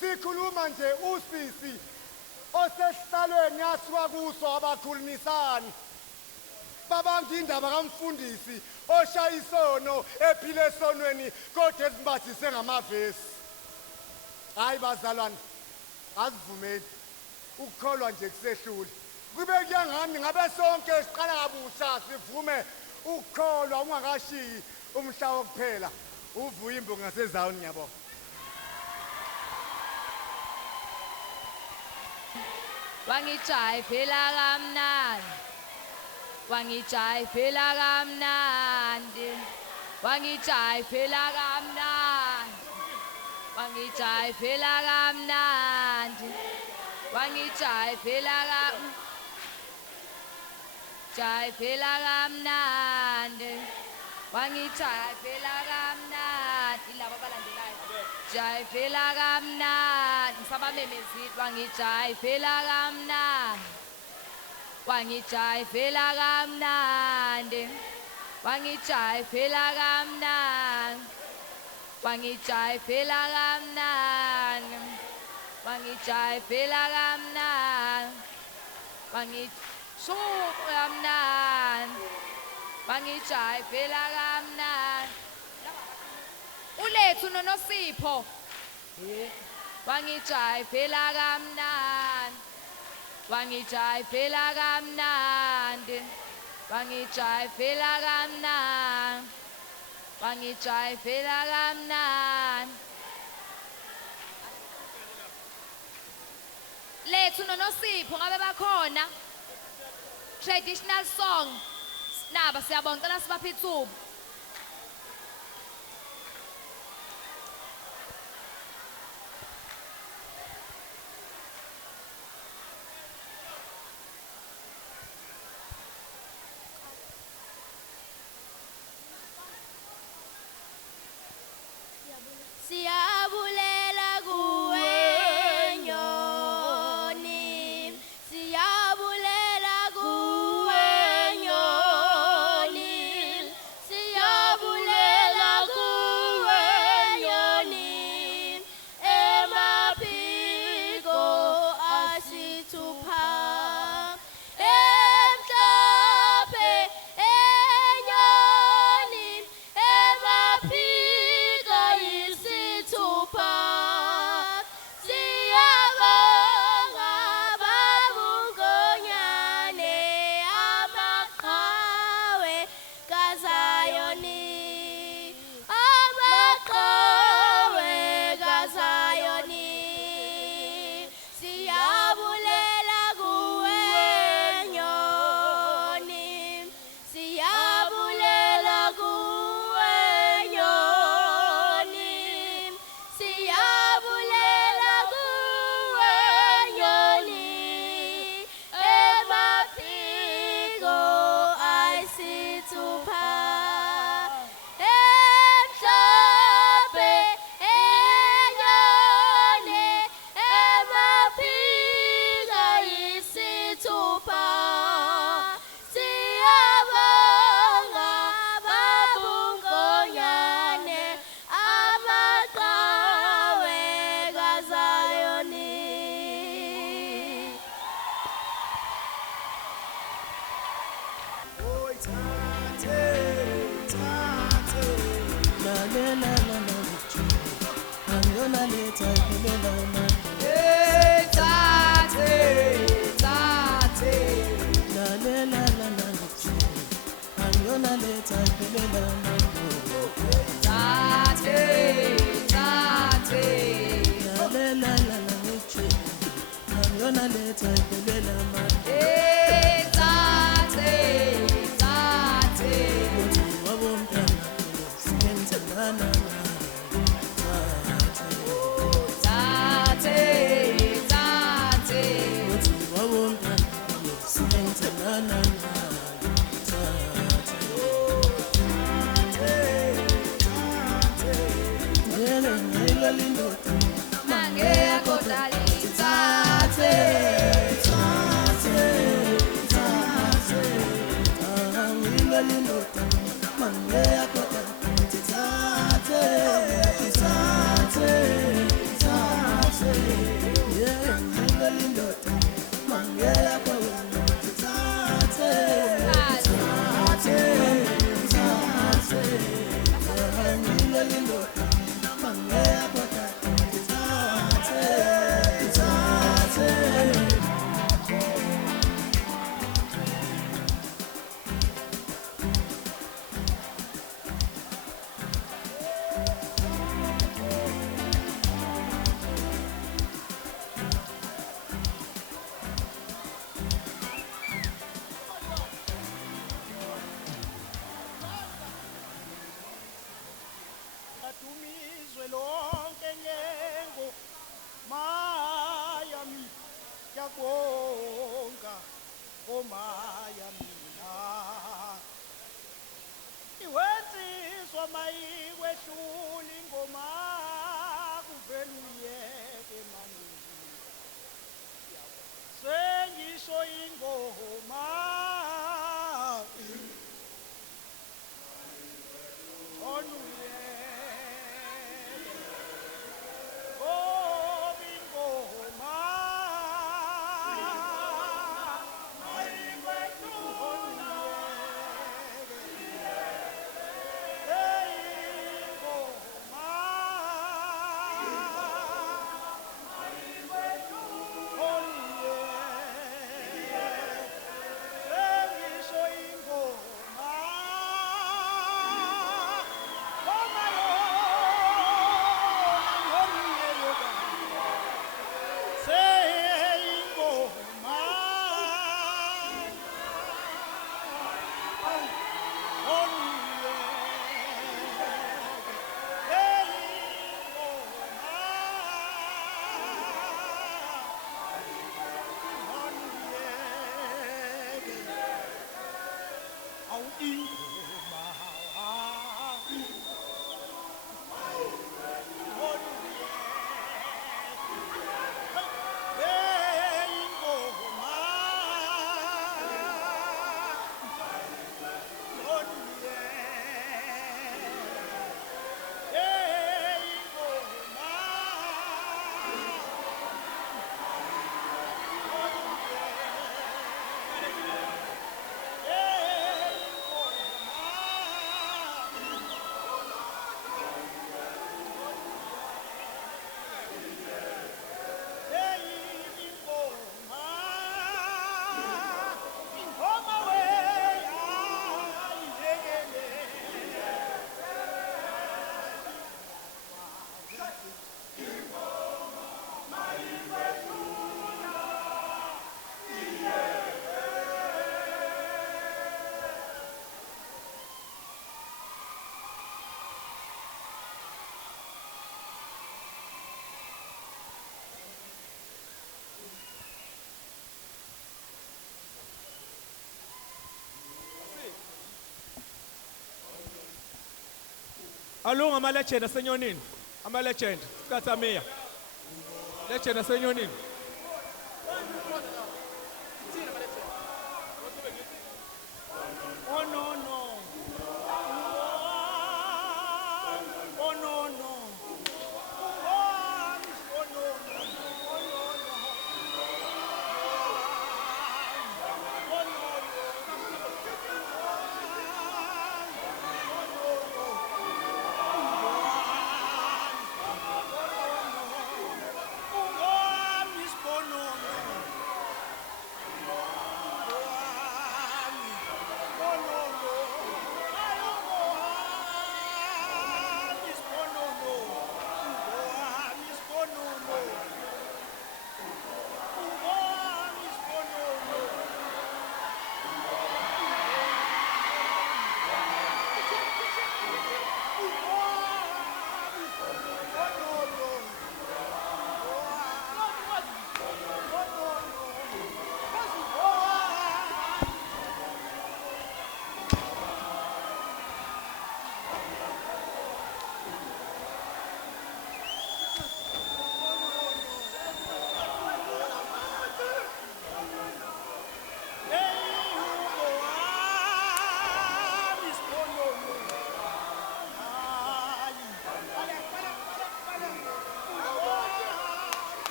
Sikhuluma nje usisi osesihlalweni yasuka kuso abakhulumisani. Babanga indaba kamfundisi oshaya isono ephile esonweni kodwa ezimbathise ngamavesi. Hayi bazalwane, asivumeni ukukholwa nje kusehlule. Kube kuyangami ngabe sonke siqala kabusha sivume ukukholwa ungakashiyi umhla wokuphela. Uvuyimbo ngasezawuni ngiyabonga. Wangijayivela kamnandi. Wangijayivela kamnandi. Wangijayivela kamnandi. Wangijayivela kamnandi. Wangijayivela jayivela kamnandi. Wangijayivela kamnandi. Laba abalandelayo. Jayivela kamnandi. Ngisabamemezile wangijayivela kamnandi. Wangijayivela kamnandi. Wangijayivela kamnandi. Wangijayivela kamnandi. Wangijayivela kamnandi. Wangishuku kamnandi. Wangijayivela kamnandi. Ulethu noNosipho. Wangijayivela kamnandi. Wangijayivela kamnandi. Wangijayivela kamnandi. Wangijayivela kamnandi. Lethu noNosipho ngabe bakhona traditional song. Naba siyabonga cela sibaphe ithuba. Siyabulela kuwe nyoni, siyabulela kuwe nyoni, Adumizwe lonke nyengo maya mi yakubonga omaya mina iwenziswa mayikwehlula ingoma kuvela uyeke mani sengisho ingoma Alunga ama-legend asenyonini. Ama-legend. Skathamiya. Legend asenyonini. Oh no no. Oh no no. Oh no no. Oh no no.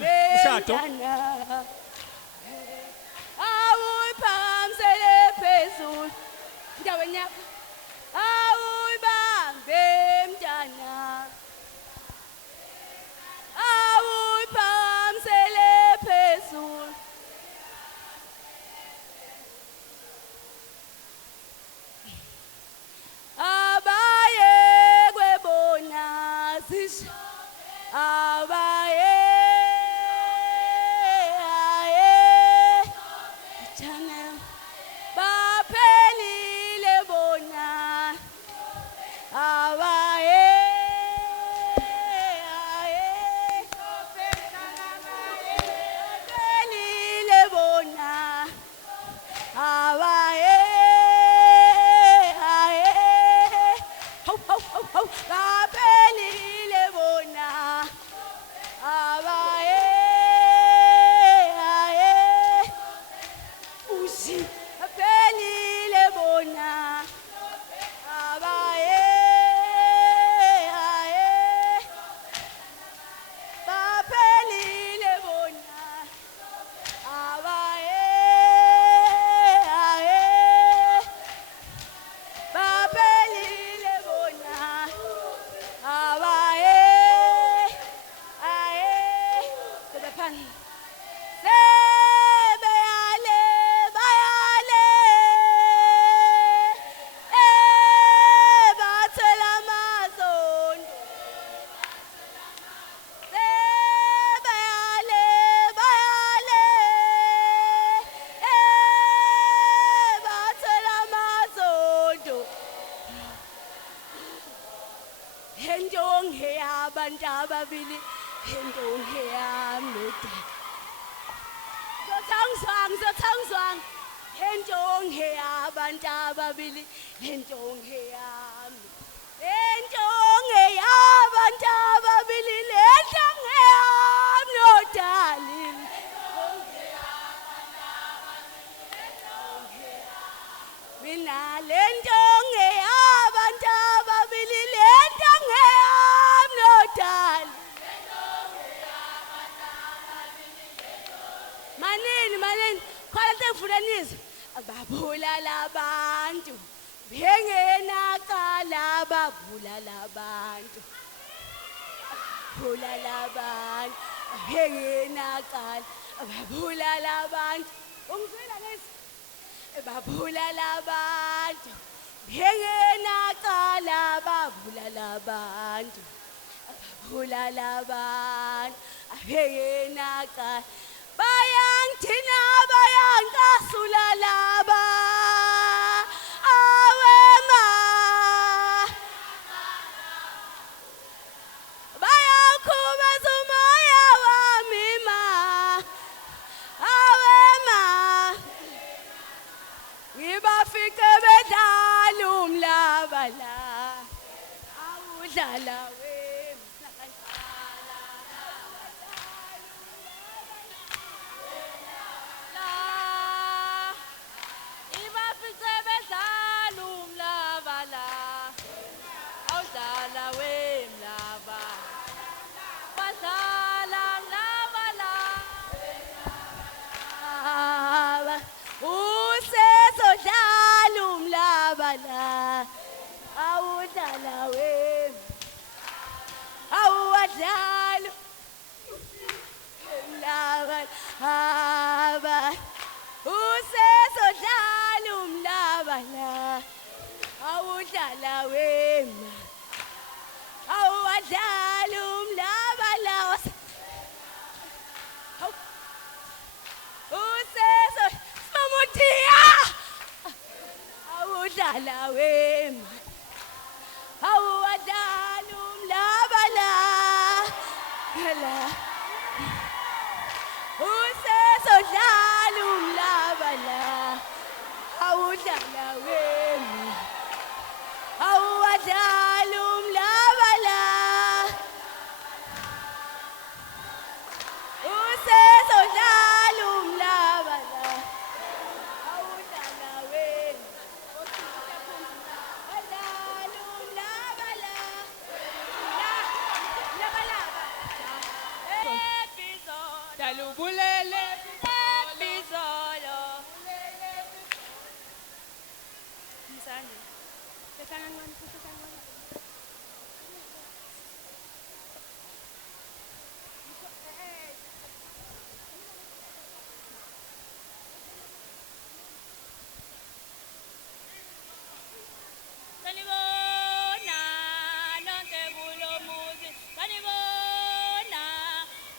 umshado awuphakamisele phezulu ndaweni yakho awuyibambe mntana awuphakamisele phezulu abaye kwebona zisho abaye channel baphelile bona abaye baphelile bona abaye baphelile bona abaye ushi baphelile bona abaye baphelile bona abaye baphelile bona abaye Sebephan sebeyale bayale bathela amazondo sebeyale bayale bathela amazondo Hendong abantu ababili hendong yamloda Zothangzwang hendong abantu ababili hendong yami hendong abantu ababili hendong yamloda mina lendong abantu ababili lendong yamloda Manini khona tengifuna babulala abantu bengenakala babulala abantu bulala abantu bengenakala babulala abantu ungizwela ngezi babulala abantu bengenakala babulala abantu babulala abantu bengenakala bayangithina bayangicasula laba awema bayakhubaza umoya wami ma awema ngibafice bedlala umlaba la awudlala Sibonga lubulele Bizolo. Msanje. Tekana ngani tekana ngani. Sanibona nonke kulo muzi sanibona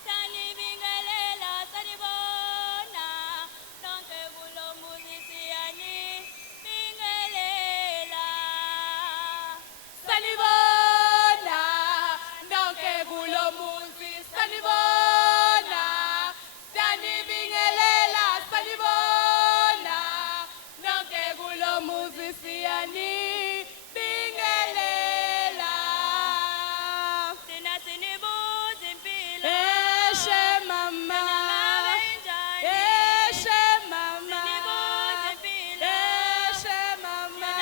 sanibingelela sanibona nonke kulo muzi siyanibingelela Sanibona nonke kulo muzi sanibona Siyanibingelela sanibona nonke kulo muzi siyanibingelela Sina sinibuza impilo Eshe mama Eshe mama Sinibuza impilo Eshe mama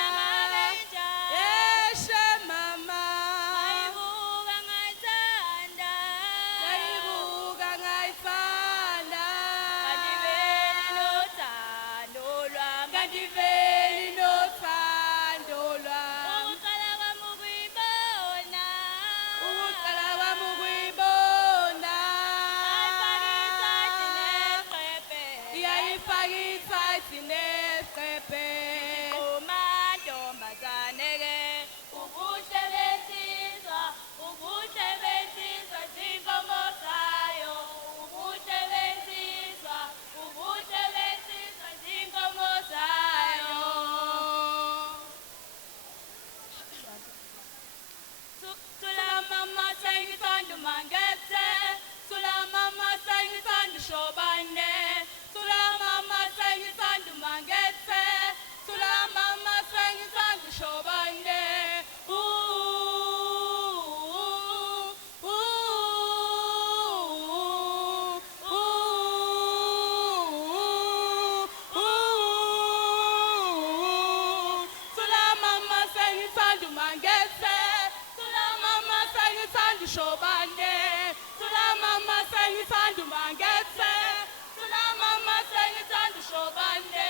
Eshe mama Ngayibuka ngayithanda Ngayibuka ngayifanda Ngandiveli nothando lwami Ngandiveli nothando lwami Ukuqala kwami ukuyibona Ukuqala kwami ukuyibona Ayifaka isathi neqephe Iyayifaka isathi neqephe Kumantombazane-ke ubuhle bensizwa zinkomo zayo ubuhle bensizwa zinkomo zayo Tula mama sengithanda umangethe Tula mama sengithanda ushobane Tula mama sengithanda umangethe Tula mama sengithanda ushobane Tula mama sengithanda umangethe Tula mama sengithanda ushobane Tula mama sengithanda umangethe Tula mama sengithanda ushobane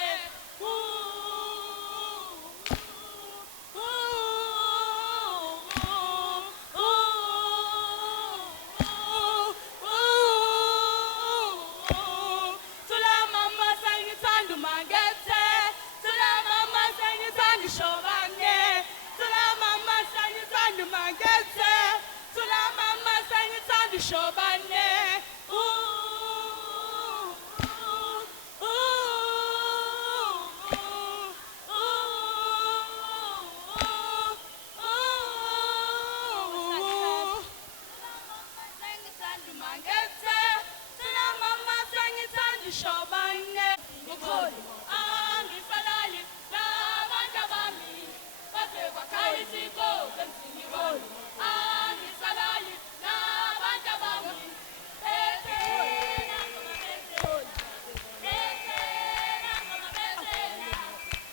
Tula mama sengithanda umangethe Tula mama sengithanda ushobane Tula mama sengithanda umangethe Tula mama sengithanda ushobane Sengithanda umangethe Tula mama sengithanda ushobane Bukholi angisalali nabantu bami baze kwakhala isikole emzini wami angisalali nabantu bami bethena ngoma bethena bethena ngoma bethena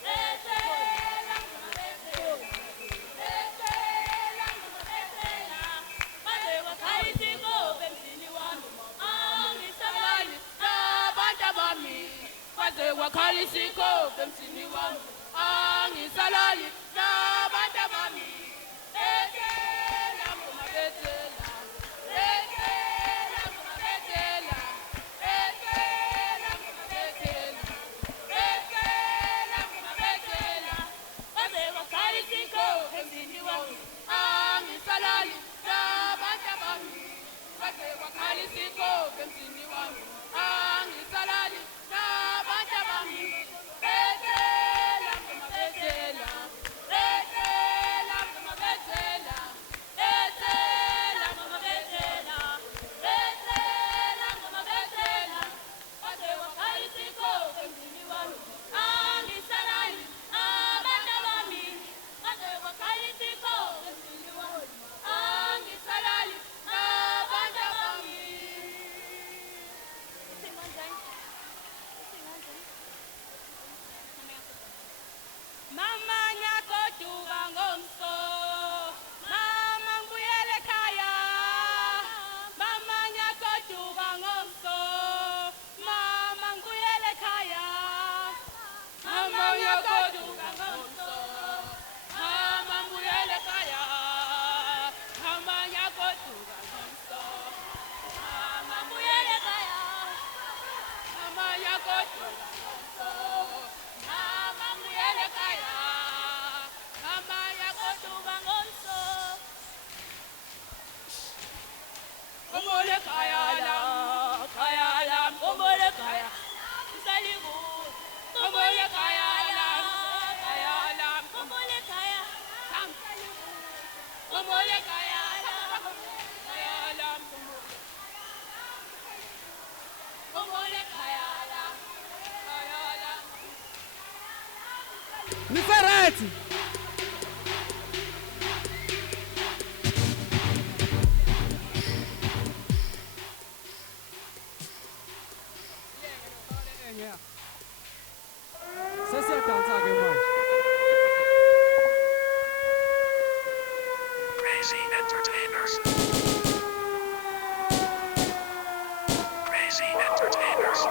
bethena ngoma bethena bethena ngoma bethena baze kwakhala isikole emzini wami angisalali nabantu bami baze kwakhala isikole emzini wami angisalali nabantu bami bethela ngoma bethela bethela ngoma bethela bethela ngoma bethela bethela ngoma bethela baze kwakhala isikole emzini wami angisalali nabantu bami baze kwakhala isikole emzini wami angisalali nabantu bami bethela ngoma bethela bethela ngoma Niferethi. Sesiyadansa ke manje. Crazy Entertainers. Crazy Entertainers.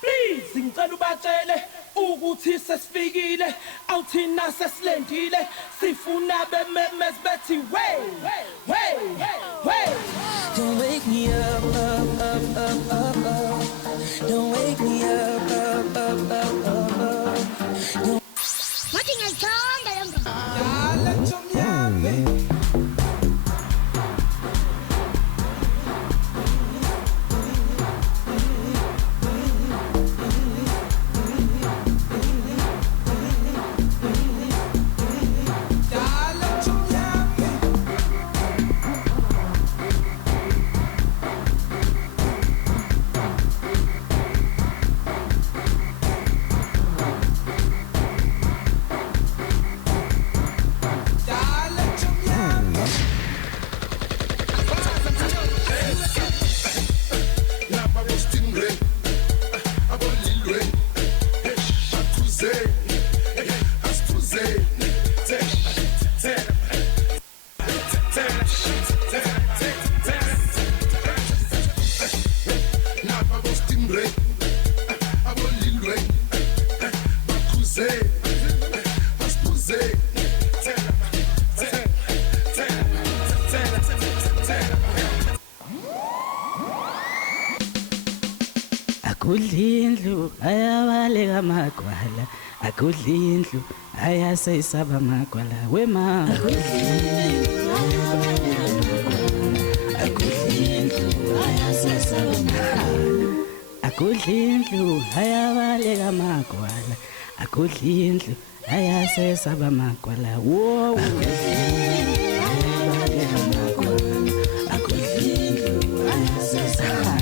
Please ngicela ubatshele ukuthi sesifikile awuthina sesilendile sifuna bememez bethi way way way. Don't wake me up, up, up, up, up, up. Don't wake me up, up, up, up, up, up. Don't... Watching a song that Akudlindlu ayabaleka amagwala akudlindlu ayasesaba amagwala wema akudlindlu ayabaleka amagwala akudlindlu ayasesaba amagwala wo akudlindlu ayasesaba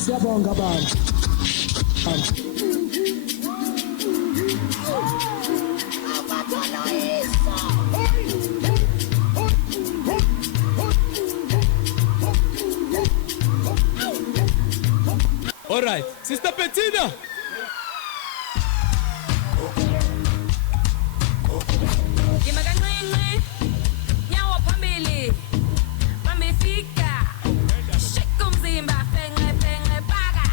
Siyabonga baba. Abathola isa. All right. Sister Bettina. Gima kancinci, nyawo phambili, mamifika, shake umzimba, fenge, fenge, baka.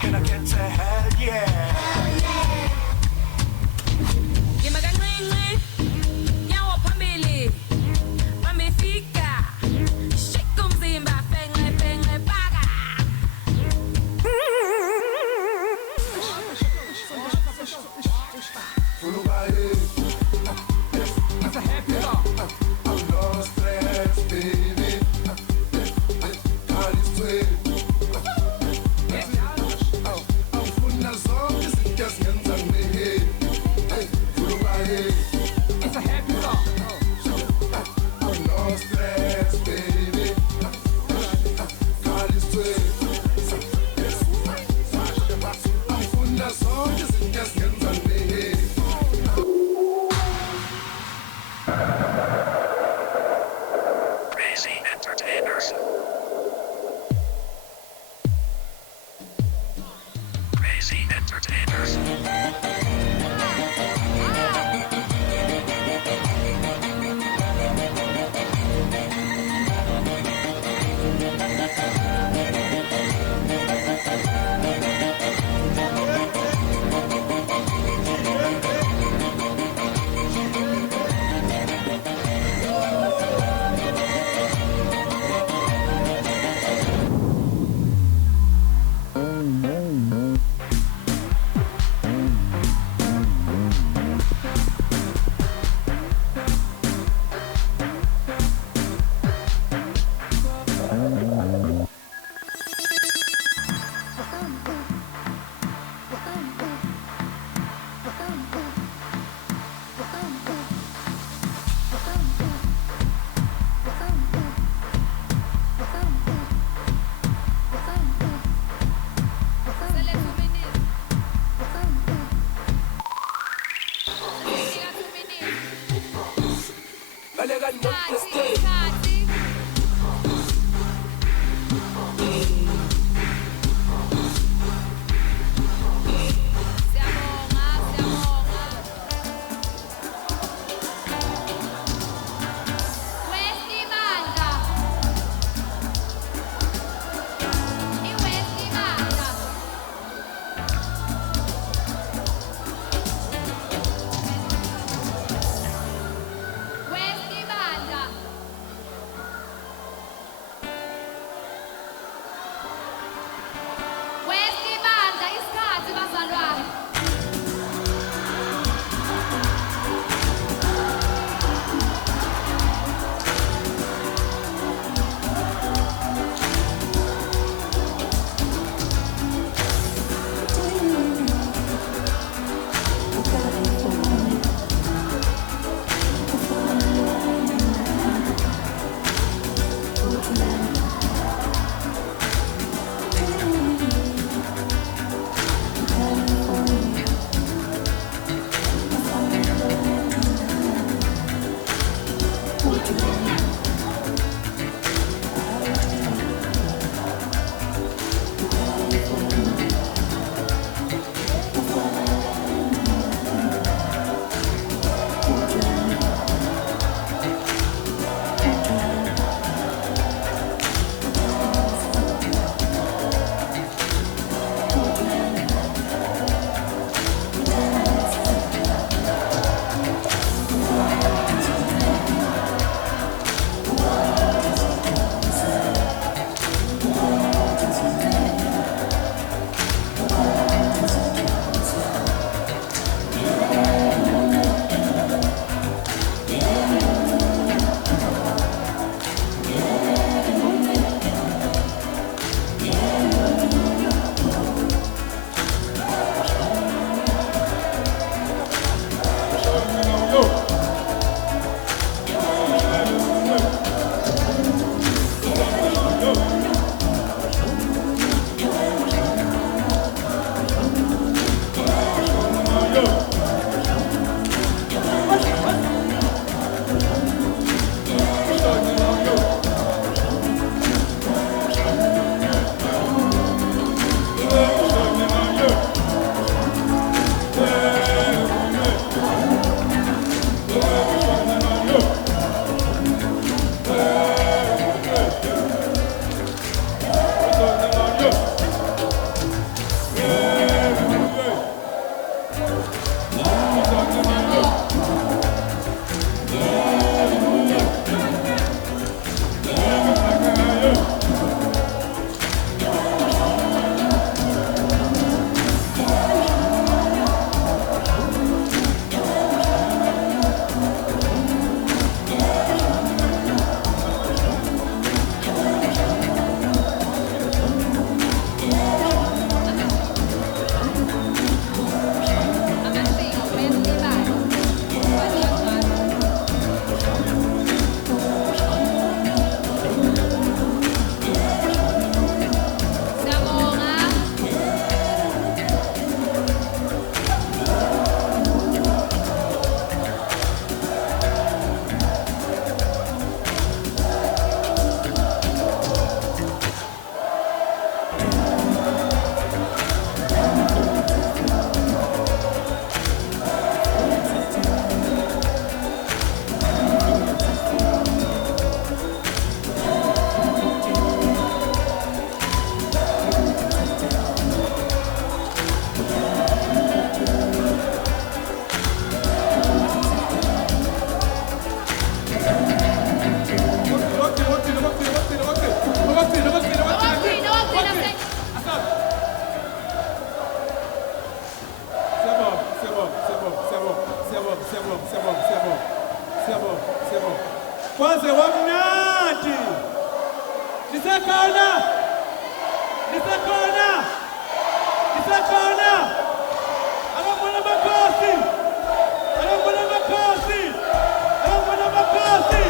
Can I get to hell yeah? Gima kancinci, nyawo phambili, mamifika, shake umzimba, fenge, fenge, baka. It's a happy song. I'm no stress, baby. God is sweet. Awufuna zonke izinto ezingenza ngibe. Hey, furubaye. It's a happy song. I'm no stress, baby. God is sweet. Awufuna zonke izinto ezingenza ngibe. Crazy Entertainers. Crazy Entertainers. Kwaze wamnandi. Lisekhona. Lisekhona. Lisekhona. Ababona amakhosi. Ababona amakhosi. Ababona amakhosi.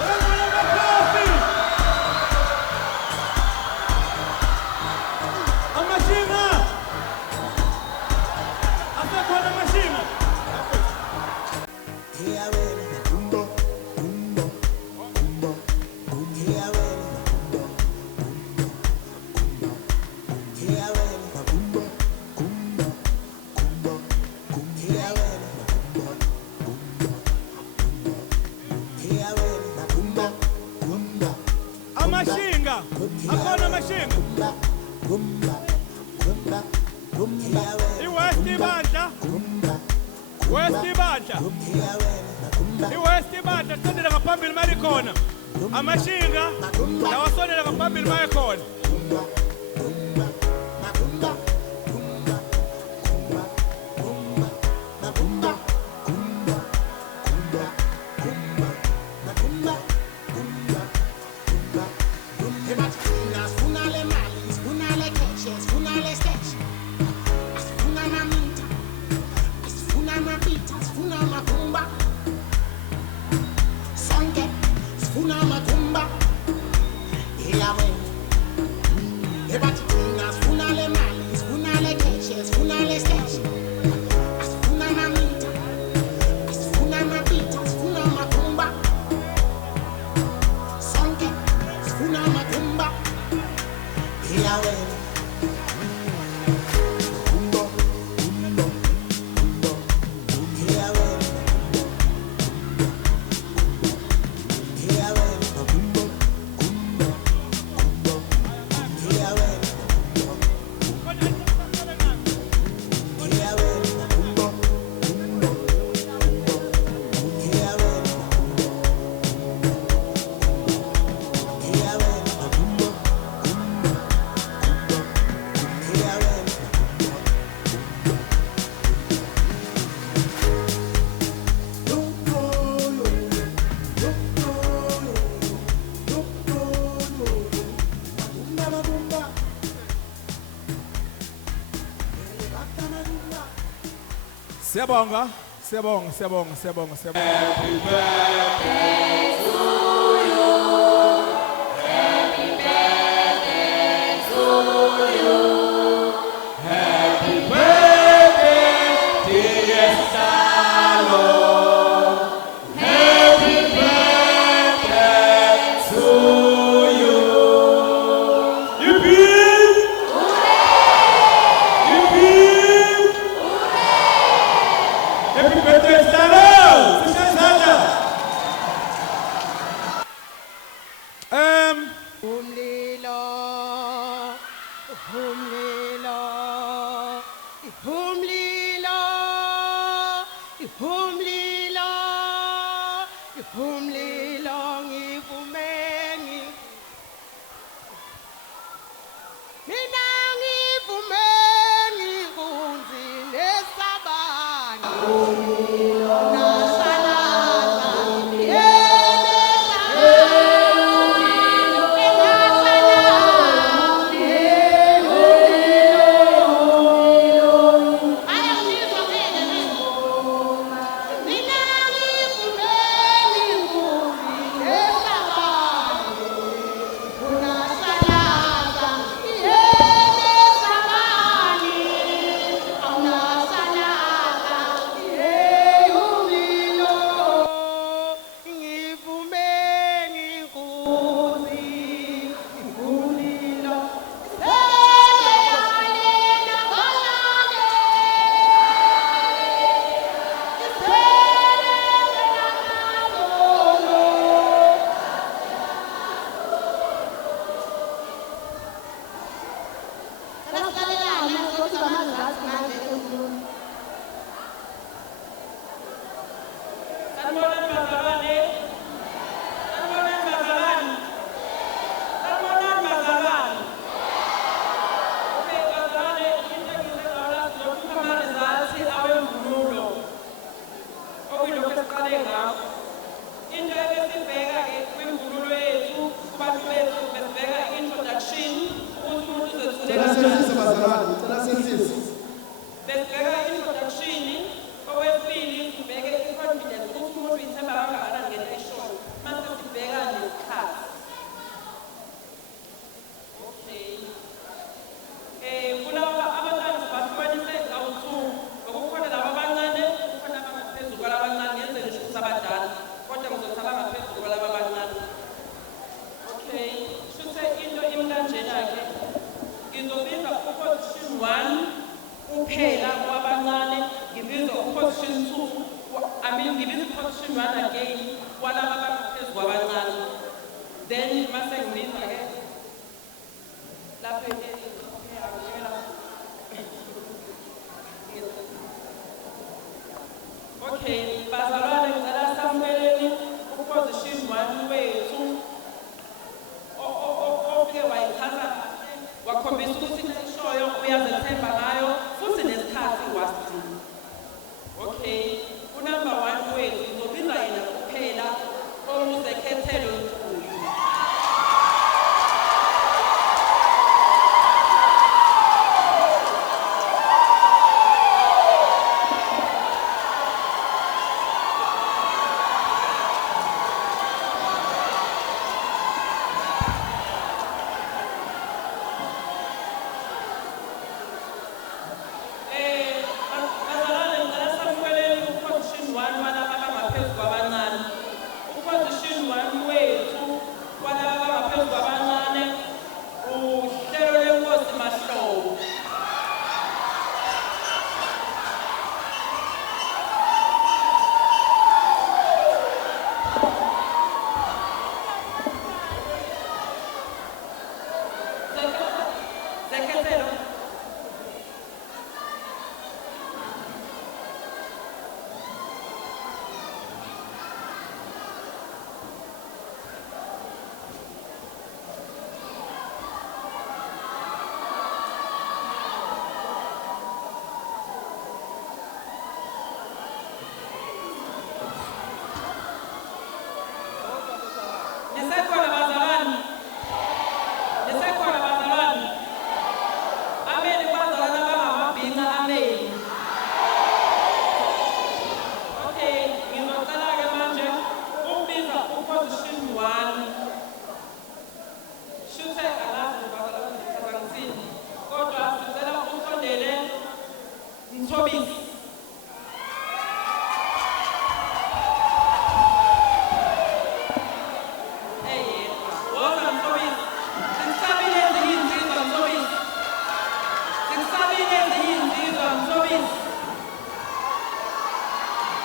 Ababona amakhosi. Amashinga. Asekhona amashinga. Amashinga. Akhona amashinga. iWest Bandla. West Bandla. iWest Bandla sondela ngaphambili mali khona. Amashinga lawasondela ngaphambili mali khona. Siyabonga, siyabonga, siyabonga, siyabonga, siyabonga. Happy birthday to you. Happy birthday to you. Happy birthday, dear Salo. Happy birthday to you. Yippee! Yippee! Happy birthday, Salo! Umlilo, umlilo, umlilo. umlilo umlilo ngivumeni mina ngivumeni kunzi nesabani umlilo nasalaza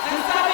Sensabile